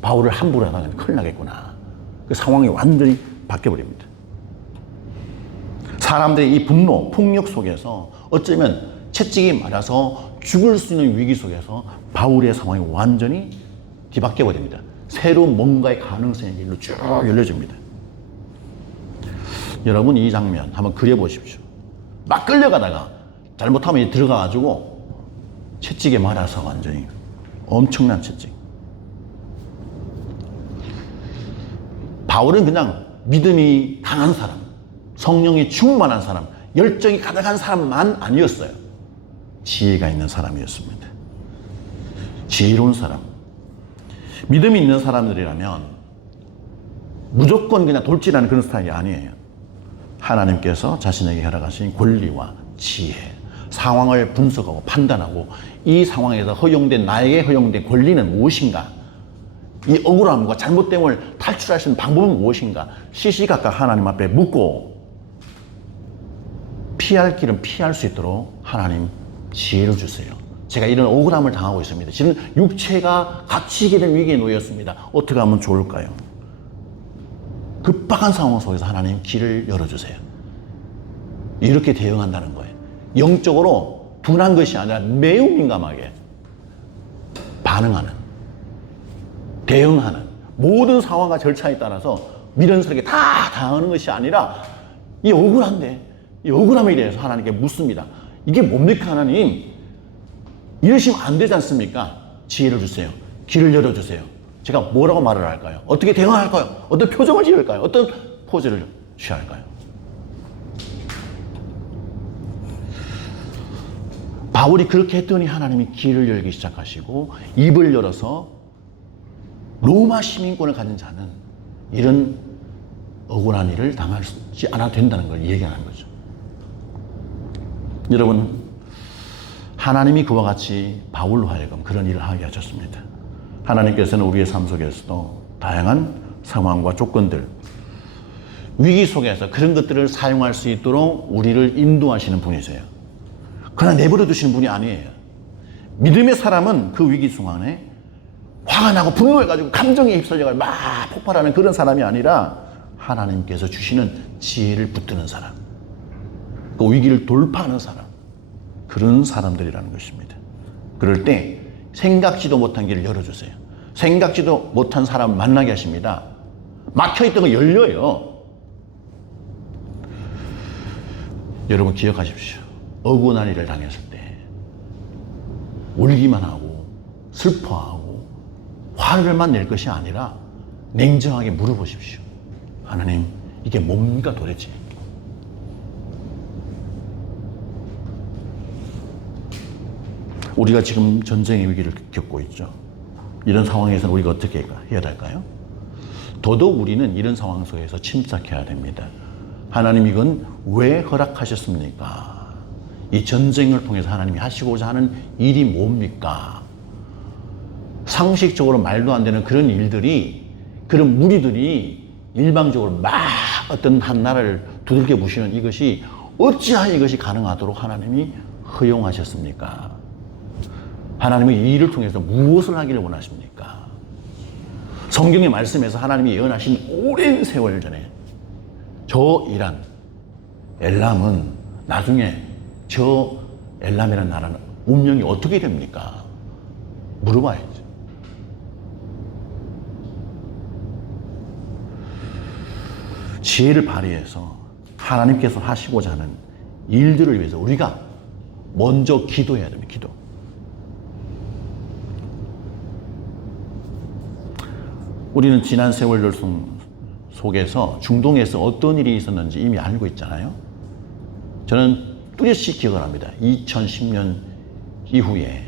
바울을 함부로 하다가 큰일 나겠구나. 그 상황이 완전히 바뀌어버립니다. 사람들의 이 분노, 폭력 속에서 어쩌면 채찍이 맞아서 죽을 수 있는 위기 속에서 바울의 상황이 완전히 뒤바뀌어 버립니다. 새로운 뭔가의 가능성의 길로 쭉 열려집니다. 여러분 이 장면 한번 그려보십시오. 막 끌려가다가 잘못하면 들어가가지고 채찍에 맞아서 완전히 엄청난 채찍. 바울은 그냥 믿음이 강한 사람, 성령이 충만한 사람, 열정이 가득한 사람만 아니었어요. 지혜가 있는 사람이었습니다. 지혜로운 사람. 믿음이 있는 사람들이라면 무조건 그냥 돌진하는 그런 스타일이 아니에요. 하나님께서 자신에게 허락하신 권리와 지혜, 상황을 분석하고 판단하고 이 상황에서 나에게 허용된 권리는 무엇인가? 이 억울함과 잘못됨을 탈출할 수 있는 방법은 무엇인가? 시시각각 하나님 앞에 묻고 피할 길은 피할 수 있도록 하나님 지혜를 주세요. 제가 이런 억울함을 당하고 있습니다. 지금 육체가 갇히게 된 위기에 놓였습니다. 어떻게 하면 좋을까요? 급박한 상황 속에서 하나님 길을 열어주세요. 이렇게 대응한다는 거예요. 영적으로 둔한 것이 아니라 매우 민감하게 반응하는, 대응하는, 모든 상황과 절차에 따라서 미련스럽게 다 당하는 것이 아니라 이 억울한데, 이 억울함에 대해서 하나님께 묻습니다. 이게 뭡니까 하나님? 이러시면 안 되지 않습니까? 지혜를 주세요. 길을 열어주세요. 제가 뭐라고 말을 할까요? 어떻게 대응할까요? 어떤 표정을 지을까요? 어떤 포즈를 취할까요? 바울이 그렇게 했더니 하나님이 길을 열기 시작하시고 입을 열어서 로마 시민권을 가진 자는 이런 억울한 일을 당하지 않아도 된다는 걸 얘기하는 거죠. 여러분, 하나님이 그와 같이 바울로 하여금 그런 일을 하게 하셨습니다. 하나님께서는 우리의 삶 속에서도 다양한 상황과 조건들, 위기 속에서 그런 것들을 사용할 수 있도록 우리를 인도하시는 분이세요. 그러나 내버려 두시는 분이 아니에요. 믿음의 사람은 그 위기 순간에 화가 나고 분노해가지고 감정에 휩쓸려가지고 막 폭발하는 그런 사람이 아니라 하나님께서 주시는 지혜를 붙드는 사람, 그 위기를 돌파하는 사람, 그런 사람들이라는 것입니다. 그럴 때 생각지도 못한 길을 열어주세요. 생각지도 못한 사람 만나게 하십니다. 막혀있던 거 열려요. 여러분 기억하십시오. 억울한 일을 당했을 때 울기만 하고 슬퍼하고 화를만 낼 것이 아니라 냉정하게 물어보십시오. 하나님, 이게 뭡니까 도대체? 우리가 지금 전쟁의 위기를 겪고 있죠. 이런 상황에서는 우리가 어떻게 해야 될까요? 더더욱 우리는 이런 상황 속에서 침착해야 됩니다. 하나님, 이건 왜 허락하셨습니까? 이 전쟁을 통해서 하나님이 하시고자 하는 일이 뭡니까? 상식적으로 말도 안 되는 그런 일들이, 그런 무리들이 일방적으로 막 어떤 한 나라를 두들겨 부시는 이것이 어찌하여 이것이 가능하도록 하나님이 허용하셨습니까? 하나님은 이 일을 통해서 무엇을 하기를 원하십니까? 성경의 말씀에서 하나님이 예언하신 오랜 세월 전에 저 이란, 엘람은 나중에 저 엘람이라는 나라는 운명이 어떻게 됩니까? 물어봐야죠. 지혜를 발휘해서 하나님께서 하시고자 하는 일들을 위해서 우리가 먼저 기도해야 됩니다. 기도. 우리는 지난 세월들 속에서 중동에서 어떤 일이 있었는지 이미 알고 있잖아요. 저는 뚜렷이 기억을 합니다. 2010년 이후에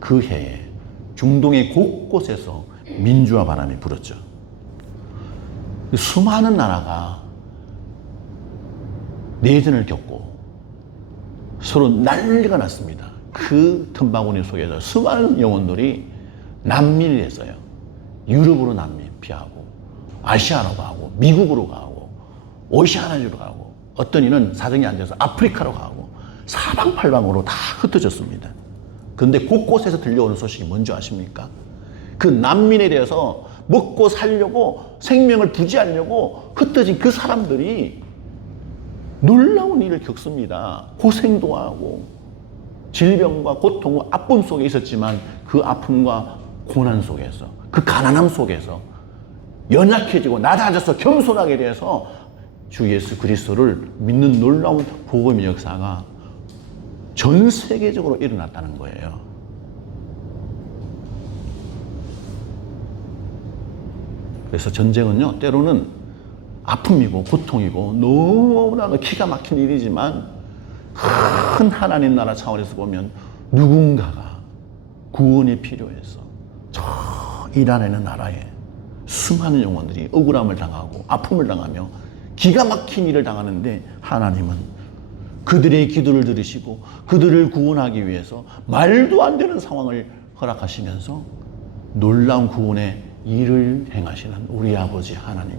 그 해에 중동의 곳곳에서 민주화 바람이 불었죠. 수많은 나라가 내전을 겪고 서로 난리가 났습니다. 그 틈바구니 속에서 수많은 영혼들이 난민이 됐어요. 유럽으로 난민 피하고 아시아로 가고 미국으로 가고 오시아나주로 가고 어떤 이는 사정이 안 돼서 아프리카로 가고 사방팔방으로 다 흩어졌습니다. 그런데 곳곳에서 들려오는 소식이 뭔지 아십니까? 그 난민에 대해서 먹고 살려고 생명을 부지하려고 흩어진 그 사람들이 놀라운 일을 겪습니다. 고생도 하고 질병과 고통과 아픔 속에 있었지만 그 아픔과 고난 속에서, 그 가난함 속에서 연약해지고 낮아져서 겸손하게 돼서 주 예수 그리스도를 믿는 놀라운 복음의 역사가 전 세계적으로 일어났다는 거예요. 그래서 전쟁은요, 때로는 아픔이고 고통이고 너무나 기가 막힌 일이지만 큰 하나님 나라 차원에서 보면 누군가가 구원이 필요해서 저 이란에는 나라에 수많은 영혼들이 억울함을 당하고 아픔을 당하며 기가 막힌 일을 당하는데 하나님은 그들의 기도를 들으시고 그들을 구원하기 위해서 말도 안 되는 상황을 허락하시면서 놀라운 구원의 일을 행하시는 우리 아버지 하나님.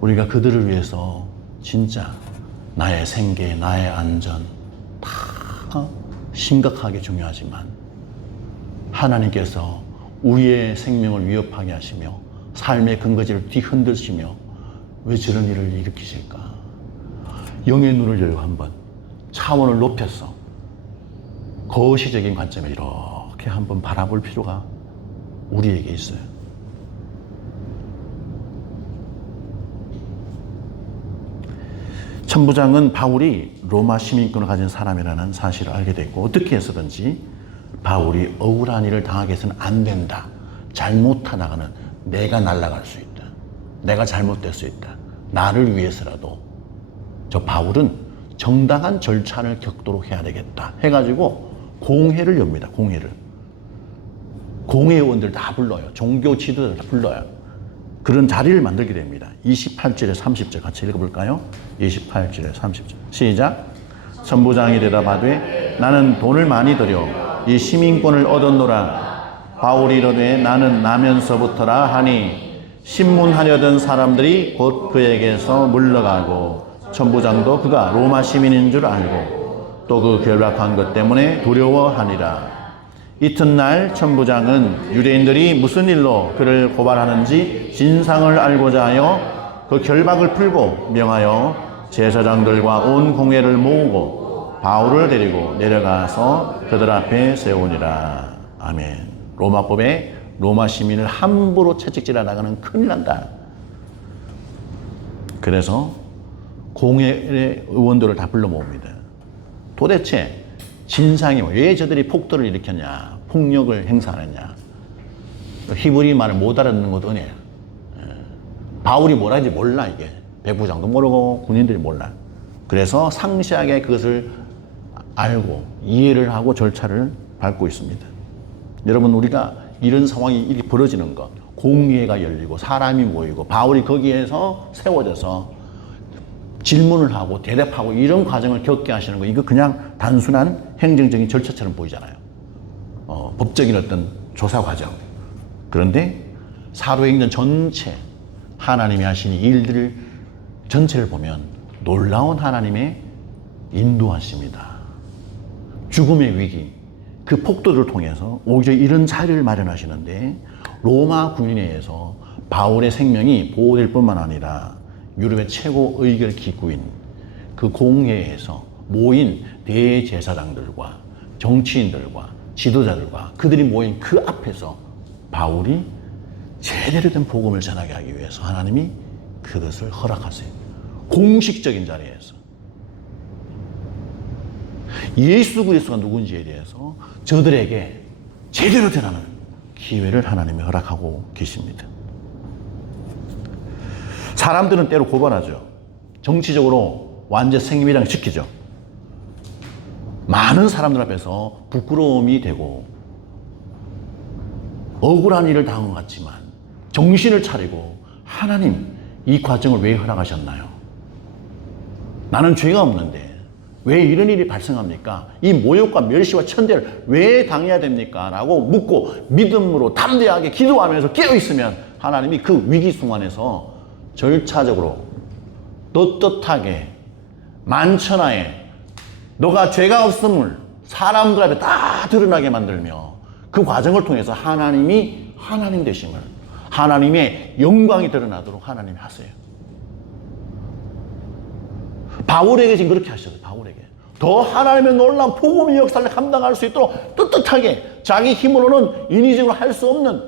우리가 그들을 위해서 진짜 나의 생계, 나의 안전 다 심각하게 중요하지만 하나님께서 우리의 생명을 위협하게 하시며 삶의 근거지를 뒤흔드시며 왜 저런 일을 일으키실까? 영의 눈을 열고 한번 차원을 높여서 거시적인 관점에 이렇게 한번 바라볼 필요가 우리에게 있어요. 천부장은 바울이 로마 시민권을 가진 사람이라는 사실을 알게 됐고 어떻게 해서든지 바울이 억울한 일을 당하게 해서는 안 된다. 잘못하다가는 내가 날아갈 수 있다. 내가 잘못될 수 있다. 나를 위해서라도 저 바울은 정당한 절차를 겪도록 해야 되겠다 해가지고 공회를 엽니다. 공회의원들 다 불러요. 종교 지도자들 다 불러요. 그런 자리를 만들게 됩니다. 28절에 30절 같이 읽어볼까요? 28절에 30절 시작. 천부장이 대답하되 나는 돈을 많이 들여 이 시민권을 얻었노라. 바울이 이르되 나는 나면서부터라 하니 신문하려던 사람들이 곧 그에게서 물러가고 천부장도 그가 로마 시민인 줄 알고 또 그 결박한 것 때문에 두려워하니라. 이튿날 천부장은 유대인들이 무슨 일로 그를 고발하는지 진상을 알고자 하여 그 결박을 풀고 명하여 제사장들과 온 공회를 모으고 바울을 데리고 내려가서 그들 앞에 세우니라. 아멘. 로마법에 로마 시민을 함부로 채찍질하다가는 큰일 난다. 그래서 공회의 의원들을 다 불러 모읍니다. 도대체 진상이 왜 저들이 폭도를 일으켰냐, 폭력을 행사하느냐. 히브리 말을 못 알아듣는 것도 은혜야. 바울이 뭘 하는지 몰라, 이게. 백부장도 모르고 군인들이 몰라. 그래서 상세하게 그것을 알고 이해를 하고 절차를 밟고 있습니다. 여러분, 우리가 이런 상황이 이렇게 벌어지는 것, 공회가 열리고 사람이 모이고 바울이 거기에서 세워져서 질문을 하고 대답하고 이런 과정을 겪게 하시는 거, 이거 그냥 단순한 행정적인 절차처럼 보이잖아요. 법적인 어떤 조사 과정. 그런데 사도행전 전체 하나님이 하신 일들 전체를 보면 놀라운 하나님의 인도하십니다. 죽음의 위기, 그 폭도를 통해서 오히려 이런 자리를 마련하시는데 로마 군인회에서 바울의 생명이 보호될 뿐만 아니라 유럽의 최고 의결 기구인 그 공회에서 모인 대제사장들과 정치인들과 지도자들과 그들이 모인 그 앞에서 바울이 제대로 된 복음을 전하게 하기 위해서 하나님이 그것을 허락하세요. 공식적인 자리에서 예수 그리스도가 누군지에 대해서 저들에게 제대로 전하는 기회를 하나님이 허락하고 계십니다. 사람들은 때로 고발하죠. 정치적으로 완전 생명이랑 지키죠. 많은 사람들 앞에서 부끄러움이 되고 억울한 일을 당한 것 같지만 정신을 차리고 하나님, 이 과정을 왜 허락하셨나요? 나는 죄가 없는데 왜 이런 일이 발생합니까? 이 모욕과 멸시와 천대를 왜 당해야 됩니까? 라고 묻고 믿음으로 담대하게 기도하면서 깨어있으면 하나님이 그 위기 순간에서 절차적으로 떳떳하게 만천하에 너가 죄가 없음을 사람들 앞에 다 드러나게 만들며 그 과정을 통해서 하나님이 하나님 되심을, 하나님의 영광이 드러나도록 하나님이 하세요. 바울에게 지금 그렇게 하셨어요. 바울에게 더 하나님의 놀라운 복음의 역사를 감당할 수 있도록 떳떳하게 자기 힘으로는 인위적으로 할 수 없는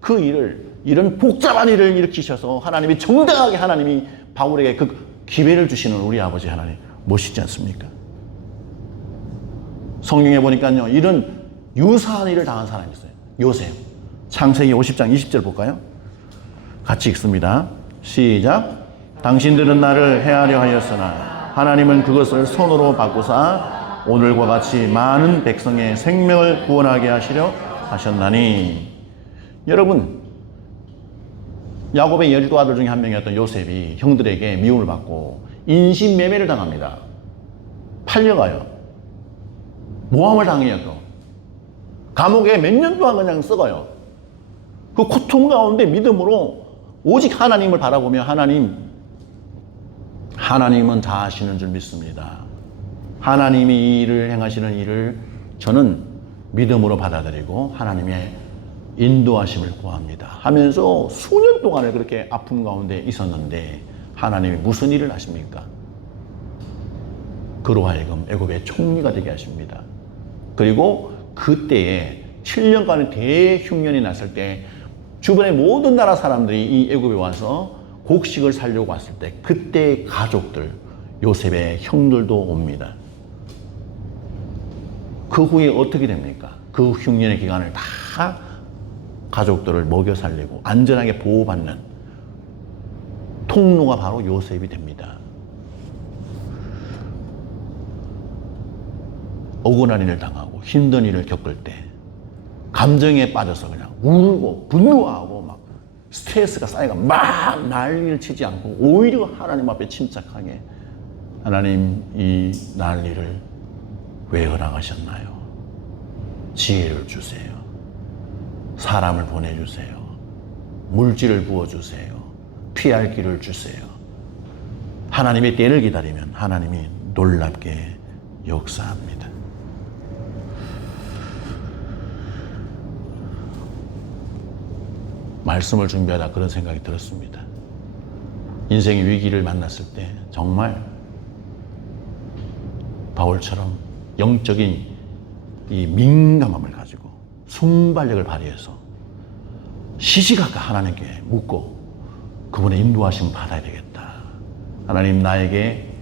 그 일을, 이런 복잡한 일을 일으키셔서 하나님이 정당하게 하나님이 바울에게 그 기회를 주시는 우리 아버지 하나님 멋있지 않습니까? 성경에 보니까요, 이런 유사한 일을 당한 사람이 있어요. 요셉. 창세기 50장 20절 볼까요? 같이 읽습니다. 시작. 당신들은 나를 해하려 하였으나 하나님은 그것을 손으로 바꾸사 오늘과 같이 많은 백성의 생명을 구원하게 하시려 하셨나니. 여러분, 야곱의 12아들 중에 한 명이었던 요셉이 형들에게 미움을 받고 인신매매를 당합니다. 팔려가요. 모함을 당해요. 또 감옥에 몇 년 동안 그냥 썩어요. 그 고통 가운데 믿음으로 오직 하나님을 바라보며 하나님은 다 아시는 줄 믿습니다. 하나님이 이 일을 행하시는 일을 저는 믿음으로 받아들이고 하나님의 인도하심을 구합니다 하면서 수년 동안을 그렇게 아픔 가운데 있었는데 하나님이 무슨 일을 하십니까? 그로 하여금 애굽의 총리가 되게 하십니다. 그리고 그때에 7년간의 대흉년이 났을 때 주변의 모든 나라 사람들이 이 애굽에 와서 곡식을 살려고 왔을 때 그때 가족들, 요셉의 형들도 옵니다. 그 후에 어떻게 됩니까? 그 흉년의 기간을 다 가족들을 먹여 살리고 안전하게 보호받는 통로가 바로 요셉이 됩니다. 억울한 일을 당하고 힘든 일을 겪을 때 감정에 빠져서 그냥 울고 분노하고 막 스트레스가 쌓여가 막 난리를 치지 않고 오히려 하나님 앞에 침착하게 하나님 이 난리를 왜 허락하셨나요? 지혜를 주세요. 사람을 보내주세요. 물질을 부어주세요. 피할 길을 주세요. 하나님의 때를 기다리면 하나님이 놀랍게 역사합니다. 말씀을 준비하다 그런 생각이 들었습니다. 인생의 위기를 만났을 때 정말 바울처럼 영적인 이 민감함을 가지고 순발력을 발휘해서 시시각각 하나님께 묻고 그분의 인도하심을 받아야 되겠다. 하나님 나에게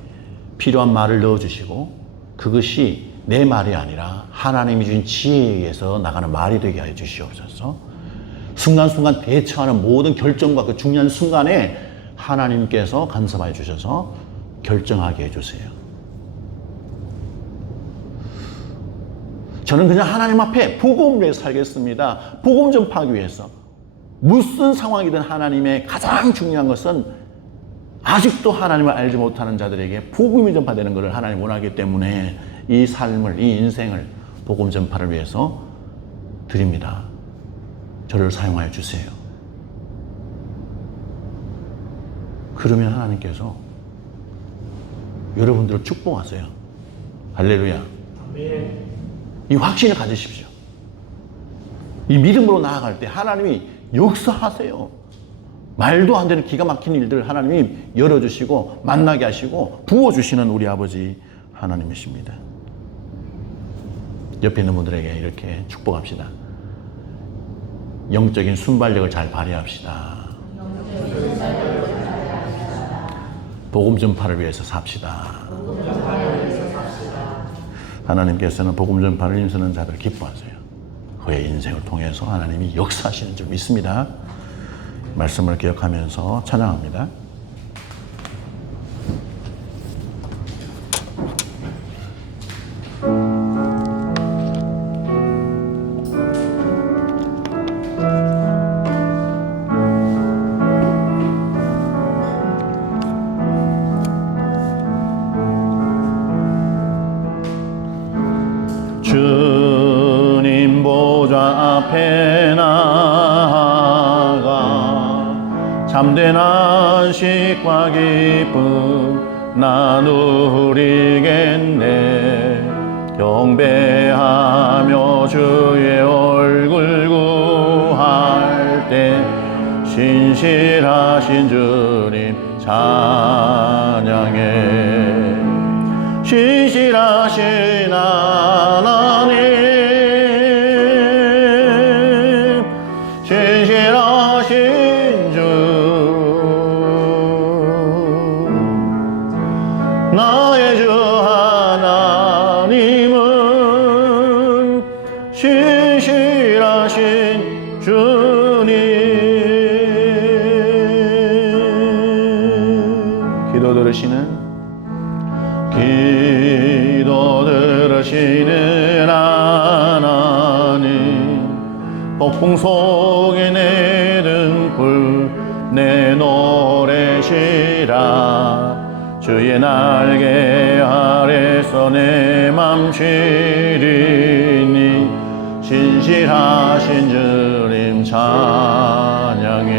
필요한 말을 넣어주시고 그것이 내 말이 아니라 하나님이 주신 지혜에 의해서 나가는 말이 되게 하여 주시옵소서. 순간순간 대처하는 모든 결정과 그 중요한 순간에 하나님께서 간섭하여 주셔서 결정하게 해주세요. 저는 그냥 하나님 앞에 복음을 위해 살겠습니다. 복음 전파하기 위해서. 무슨 상황이든 하나님의 가장 중요한 것은 아직도 하나님을 알지 못하는 자들에게 복음이 전파되는 것을 하나님 원하기 때문에 이 삶을, 이 인생을 복음 전파를 위해서 드립니다. 저를 사용하여 주세요. 그러면 하나님께서 여러분들을 축복하세요. 할렐루야. 아멘. 이 확신을 가지십시오. 이 믿음으로 나아갈 때 하나님이 역사하세요. 말도 안 되는 기가 막힌 일들을 하나님이 열어주시고 만나게 하시고 부어주시는 우리 아버지 하나님이십니다. 옆에 있는 분들에게 이렇게 축복합시다. 영적인 순발력을 잘 발휘합시다. 복음 전파를 위해서 삽시다. 하나님께서는 복음 전파를 힘쓰는 자들을 기뻐하세요. 그의 인생을 통해서 하나님이 역사하시는 줄 믿습니다. 말씀을 기억하면서 찬양합니다. 주님 보좌 앞에 나아가 참된 안식과 기쁨 나누리겠네. 경배하며 주의 얼굴 구할 때 신실하신 주님 찬양해. 신실하신 하나님, 신실하신 주, 나의 주 하나님은 신실하신 주님. 기도 들으시는 하나님, 폭풍 속에 내 등불 내 노래시라. 주의 날개 아래서 내 맘 쉬리니 신실하신 주님 찬양해.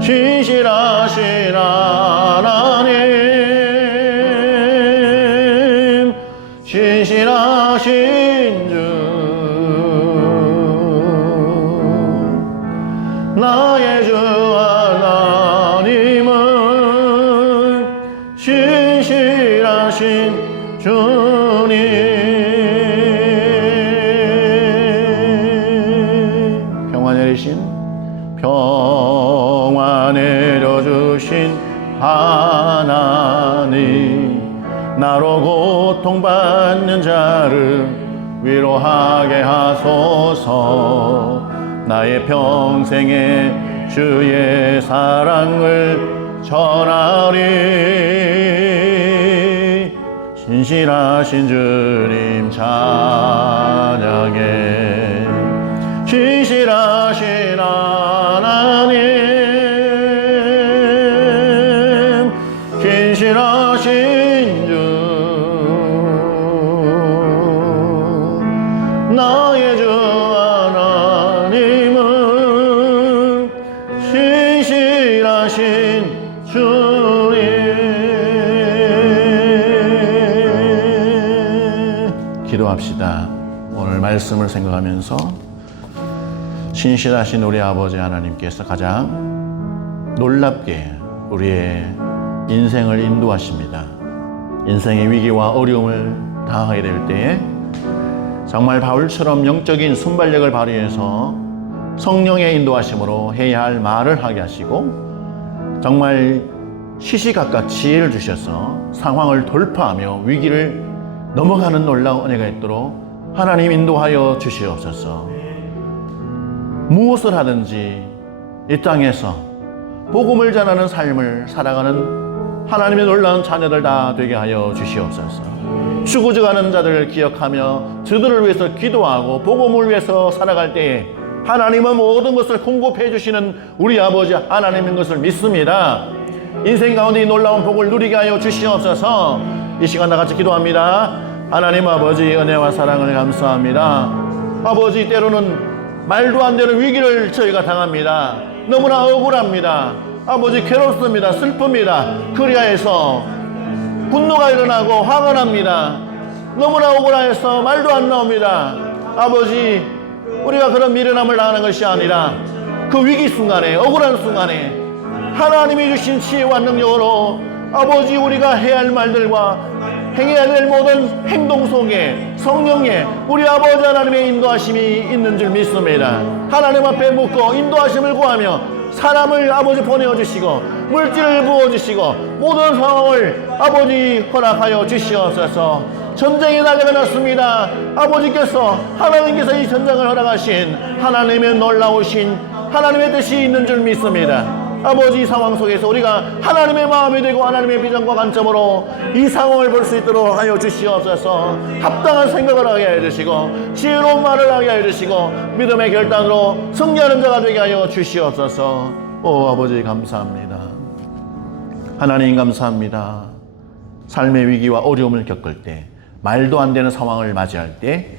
신실하신 하나님, 신실하신 주 나의 주 하나님은 신실하신 주님 평화 내리신 평화 내려주신 하나님 나로 고통받는 자를 위로하게 하소서 나의 평생에 주의 사랑을 전하리 신실하신 주님 찬양해 신실하신 하나님 신실하신 주 나의 주 하나님은 신실하신 주님 기도합시다. 오늘 말씀을 생각하면서 신실하신 우리 아버지 하나님께서 가장 놀랍게 우리의 인생을 인도하십니다. 인생의 위기와 어려움을 당하게 될 때에 정말 바울처럼 영적인 순발력을 발휘해서 성령의 인도하심으로 해야 할 말을 하게 하시고 정말 시시각각 지혜를 주셔서 상황을 돌파하며 위기를 넘어가는 놀라운 은혜가 있도록 하나님 인도하여 주시옵소서. 무엇을 하든지 이 땅에서 복음을 전하는 삶을 살아가는 하나님의 놀라운 자녀들 다 되게 하여 주시옵소서. 죽어져가는 자들을 기억하며 저들을 위해서 기도하고 복음을 위해서 살아갈 때에 하나님은 모든 것을 공급해 주시는 우리 아버지 하나님인 것을 믿습니다. 인생 가운데 이 놀라운 복을 누리게 하여 주시옵소서. 이 시간 다같이 기도합니다. 하나님 아버지 은혜와 사랑을 감사합니다. 아버지 때로는 말도 안 되는 위기를 저희가 당합니다. 너무나 억울합니다. 아버지 괴롭습니다. 슬픕니다. 그리하여서 분노가 일어나고 화가 납니다. 너무나 억울해서 말도 안 나옵니다. 아버지 우리가 그런 미련함을 당하는 것이 아니라 그 위기 순간에 억울한 순간에 하나님이 주신 지혜와 능력으로 아버지 우리가 해야 할 말들과 행해야 될 모든 행동 속에 성령의 우리 아버지 하나님의 인도하심이 있는 줄 믿습니다. 하나님 앞에 묻고 인도하심을 구하며 사람을 아버지 보내주시고 물질을 부어주시고 모든 상황을 아버지 허락하여 주시옵소서. 전쟁이 날려가 났습니다. 아버지께서 하나님께서 이 전쟁을 허락하신 하나님의 놀라우신 하나님의 뜻이 있는 줄 믿습니다. 아버지 이 상황 속에서 우리가 하나님의 마음이 되고 하나님의 비전과 관점으로 이 상황을 볼 수 있도록 하여 주시옵소서. 합당한 생각을 하게 하여 주시고 지혜로운 말을 하게 하여 주시고 믿음의 결단으로 승리하는 자가 되게 하여 주시옵소서. 오 아버지 감사합니다. 하나님 감사합니다. 삶의 위기와 어려움을 겪을 때 말도 안 되는 상황을 맞이할 때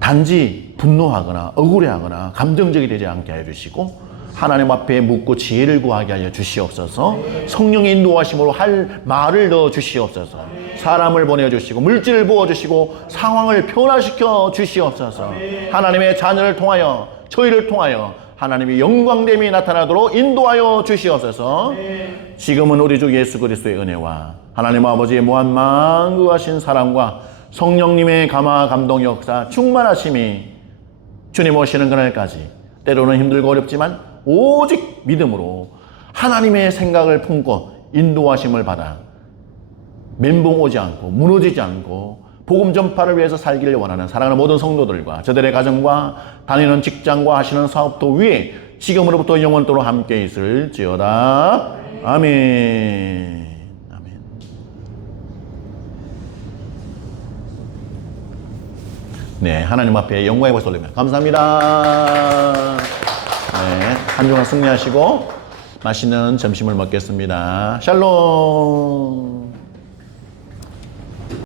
단지 분노하거나 억울해하거나 감정적이 되지 않게 하여 주시고 하나님 앞에 묻고 지혜를 구하게 하여 주시옵소서. 성령의 인도하심으로 할 말을 넣어 주시옵소서. 사람을 보내주시고 물질을 부어주시고 상황을 변화시켜 주시옵소서. 하나님의 자녀를 통하여 저희를 통하여 하나님의 영광됨이 나타나도록 인도하여 주시옵소서. 지금은 우리 주 예수 그리스도의 은혜와 하나님 아버지의 무한만구하신 사랑과 성령님의 감화 감동 역사 충만하심이 주님 오시는 그날까지 때로는 힘들고 어렵지만 오직 믿음으로 하나님의 생각을 품고 인도하심을 받아 멘붕 오지 않고 무너지지 않고 복음 전파를 위해서 살기를 원하는 사랑하는 모든 성도들과 저들의 가정과 다니는 직장과 하시는 사업도 위에 지금으로부터 영원토록 함께 있을지어다. 아멘. 아멘. 네, 하나님 앞에 영광의 박수 올리며 감사합니다. 네, 한 주간 승리하시고 맛있는 점심을 먹겠습니다. 샬롬.